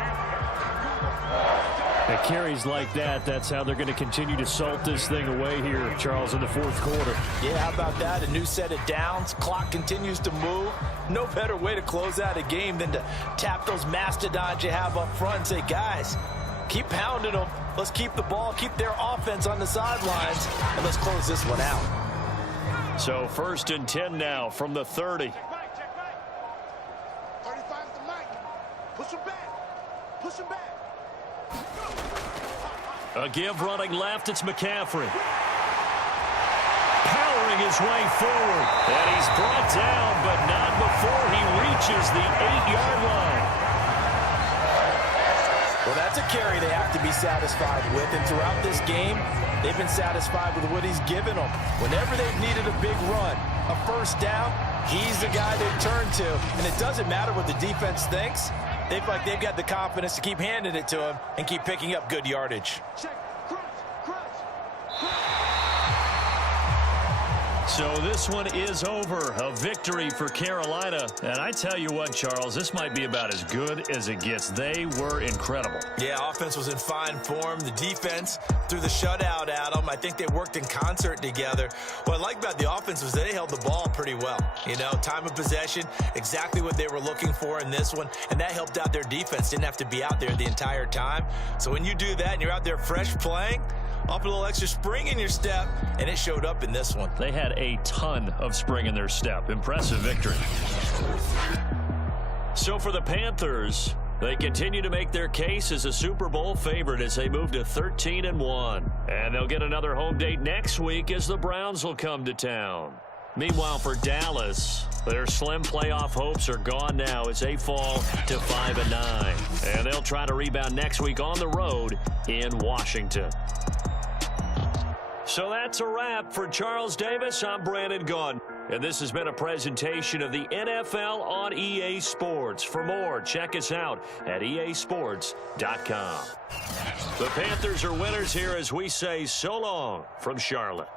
At carries like that, that's how they're going to continue to salt this thing away here, Charles, in the 4th quarter. Yeah, how about that? A new set of downs. Clock continues to move. No better way to close out a game than to tap those mastodons you have up front and say, guys, keep pounding them. Let's keep the ball, keep their offense on the sidelines, and let's close this one out. So 1st and 10 now from the 30. 35 to Mike. Push him back. Push him back. A give running left. It's McCaffrey. Powering his way forward. And he's brought down, but not before he reaches the 8-yard line. Well, that's a carry they have to be satisfied with. And throughout this game, they've been satisfied with what he's given them. Whenever they've needed a big run, a 1st down, he's the guy they turn to. And it doesn't matter what the defense thinks. They've got the confidence to keep handing it to him and keep picking up good yardage. So this one is over. A victory for Carolina. And I tell you what, Charles, this might be about as good as it gets. They were incredible. Yeah, offense was in fine form. The defense threw the shutout at them. I think they worked in concert together. What I like about the offense was they held the ball pretty well. You know, time of possession, exactly what they were looking for in this one. And that helped out their defense. Didn't have to be out there the entire time. So when you do that and you're out there fresh playing, off a little extra spring in your step, and it showed up in this one. They had a ton of spring in their step. Impressive victory. So for the Panthers, They continue to make their case as a Super Bowl favorite as they move to 13-1. And they'll get another home date next week as the Browns will come to town. Meanwhile, for Dallas, their slim playoff hopes are gone now as they fall to 5-9. And they'll try to rebound next week on the road in Washington. So that's a wrap. For Charles Davis, I'm Brandon Gaudin. And this has been a presentation of the NFL on EA Sports. For more, check us out at easports.com. The Panthers are winners here as we say so long from Charlotte.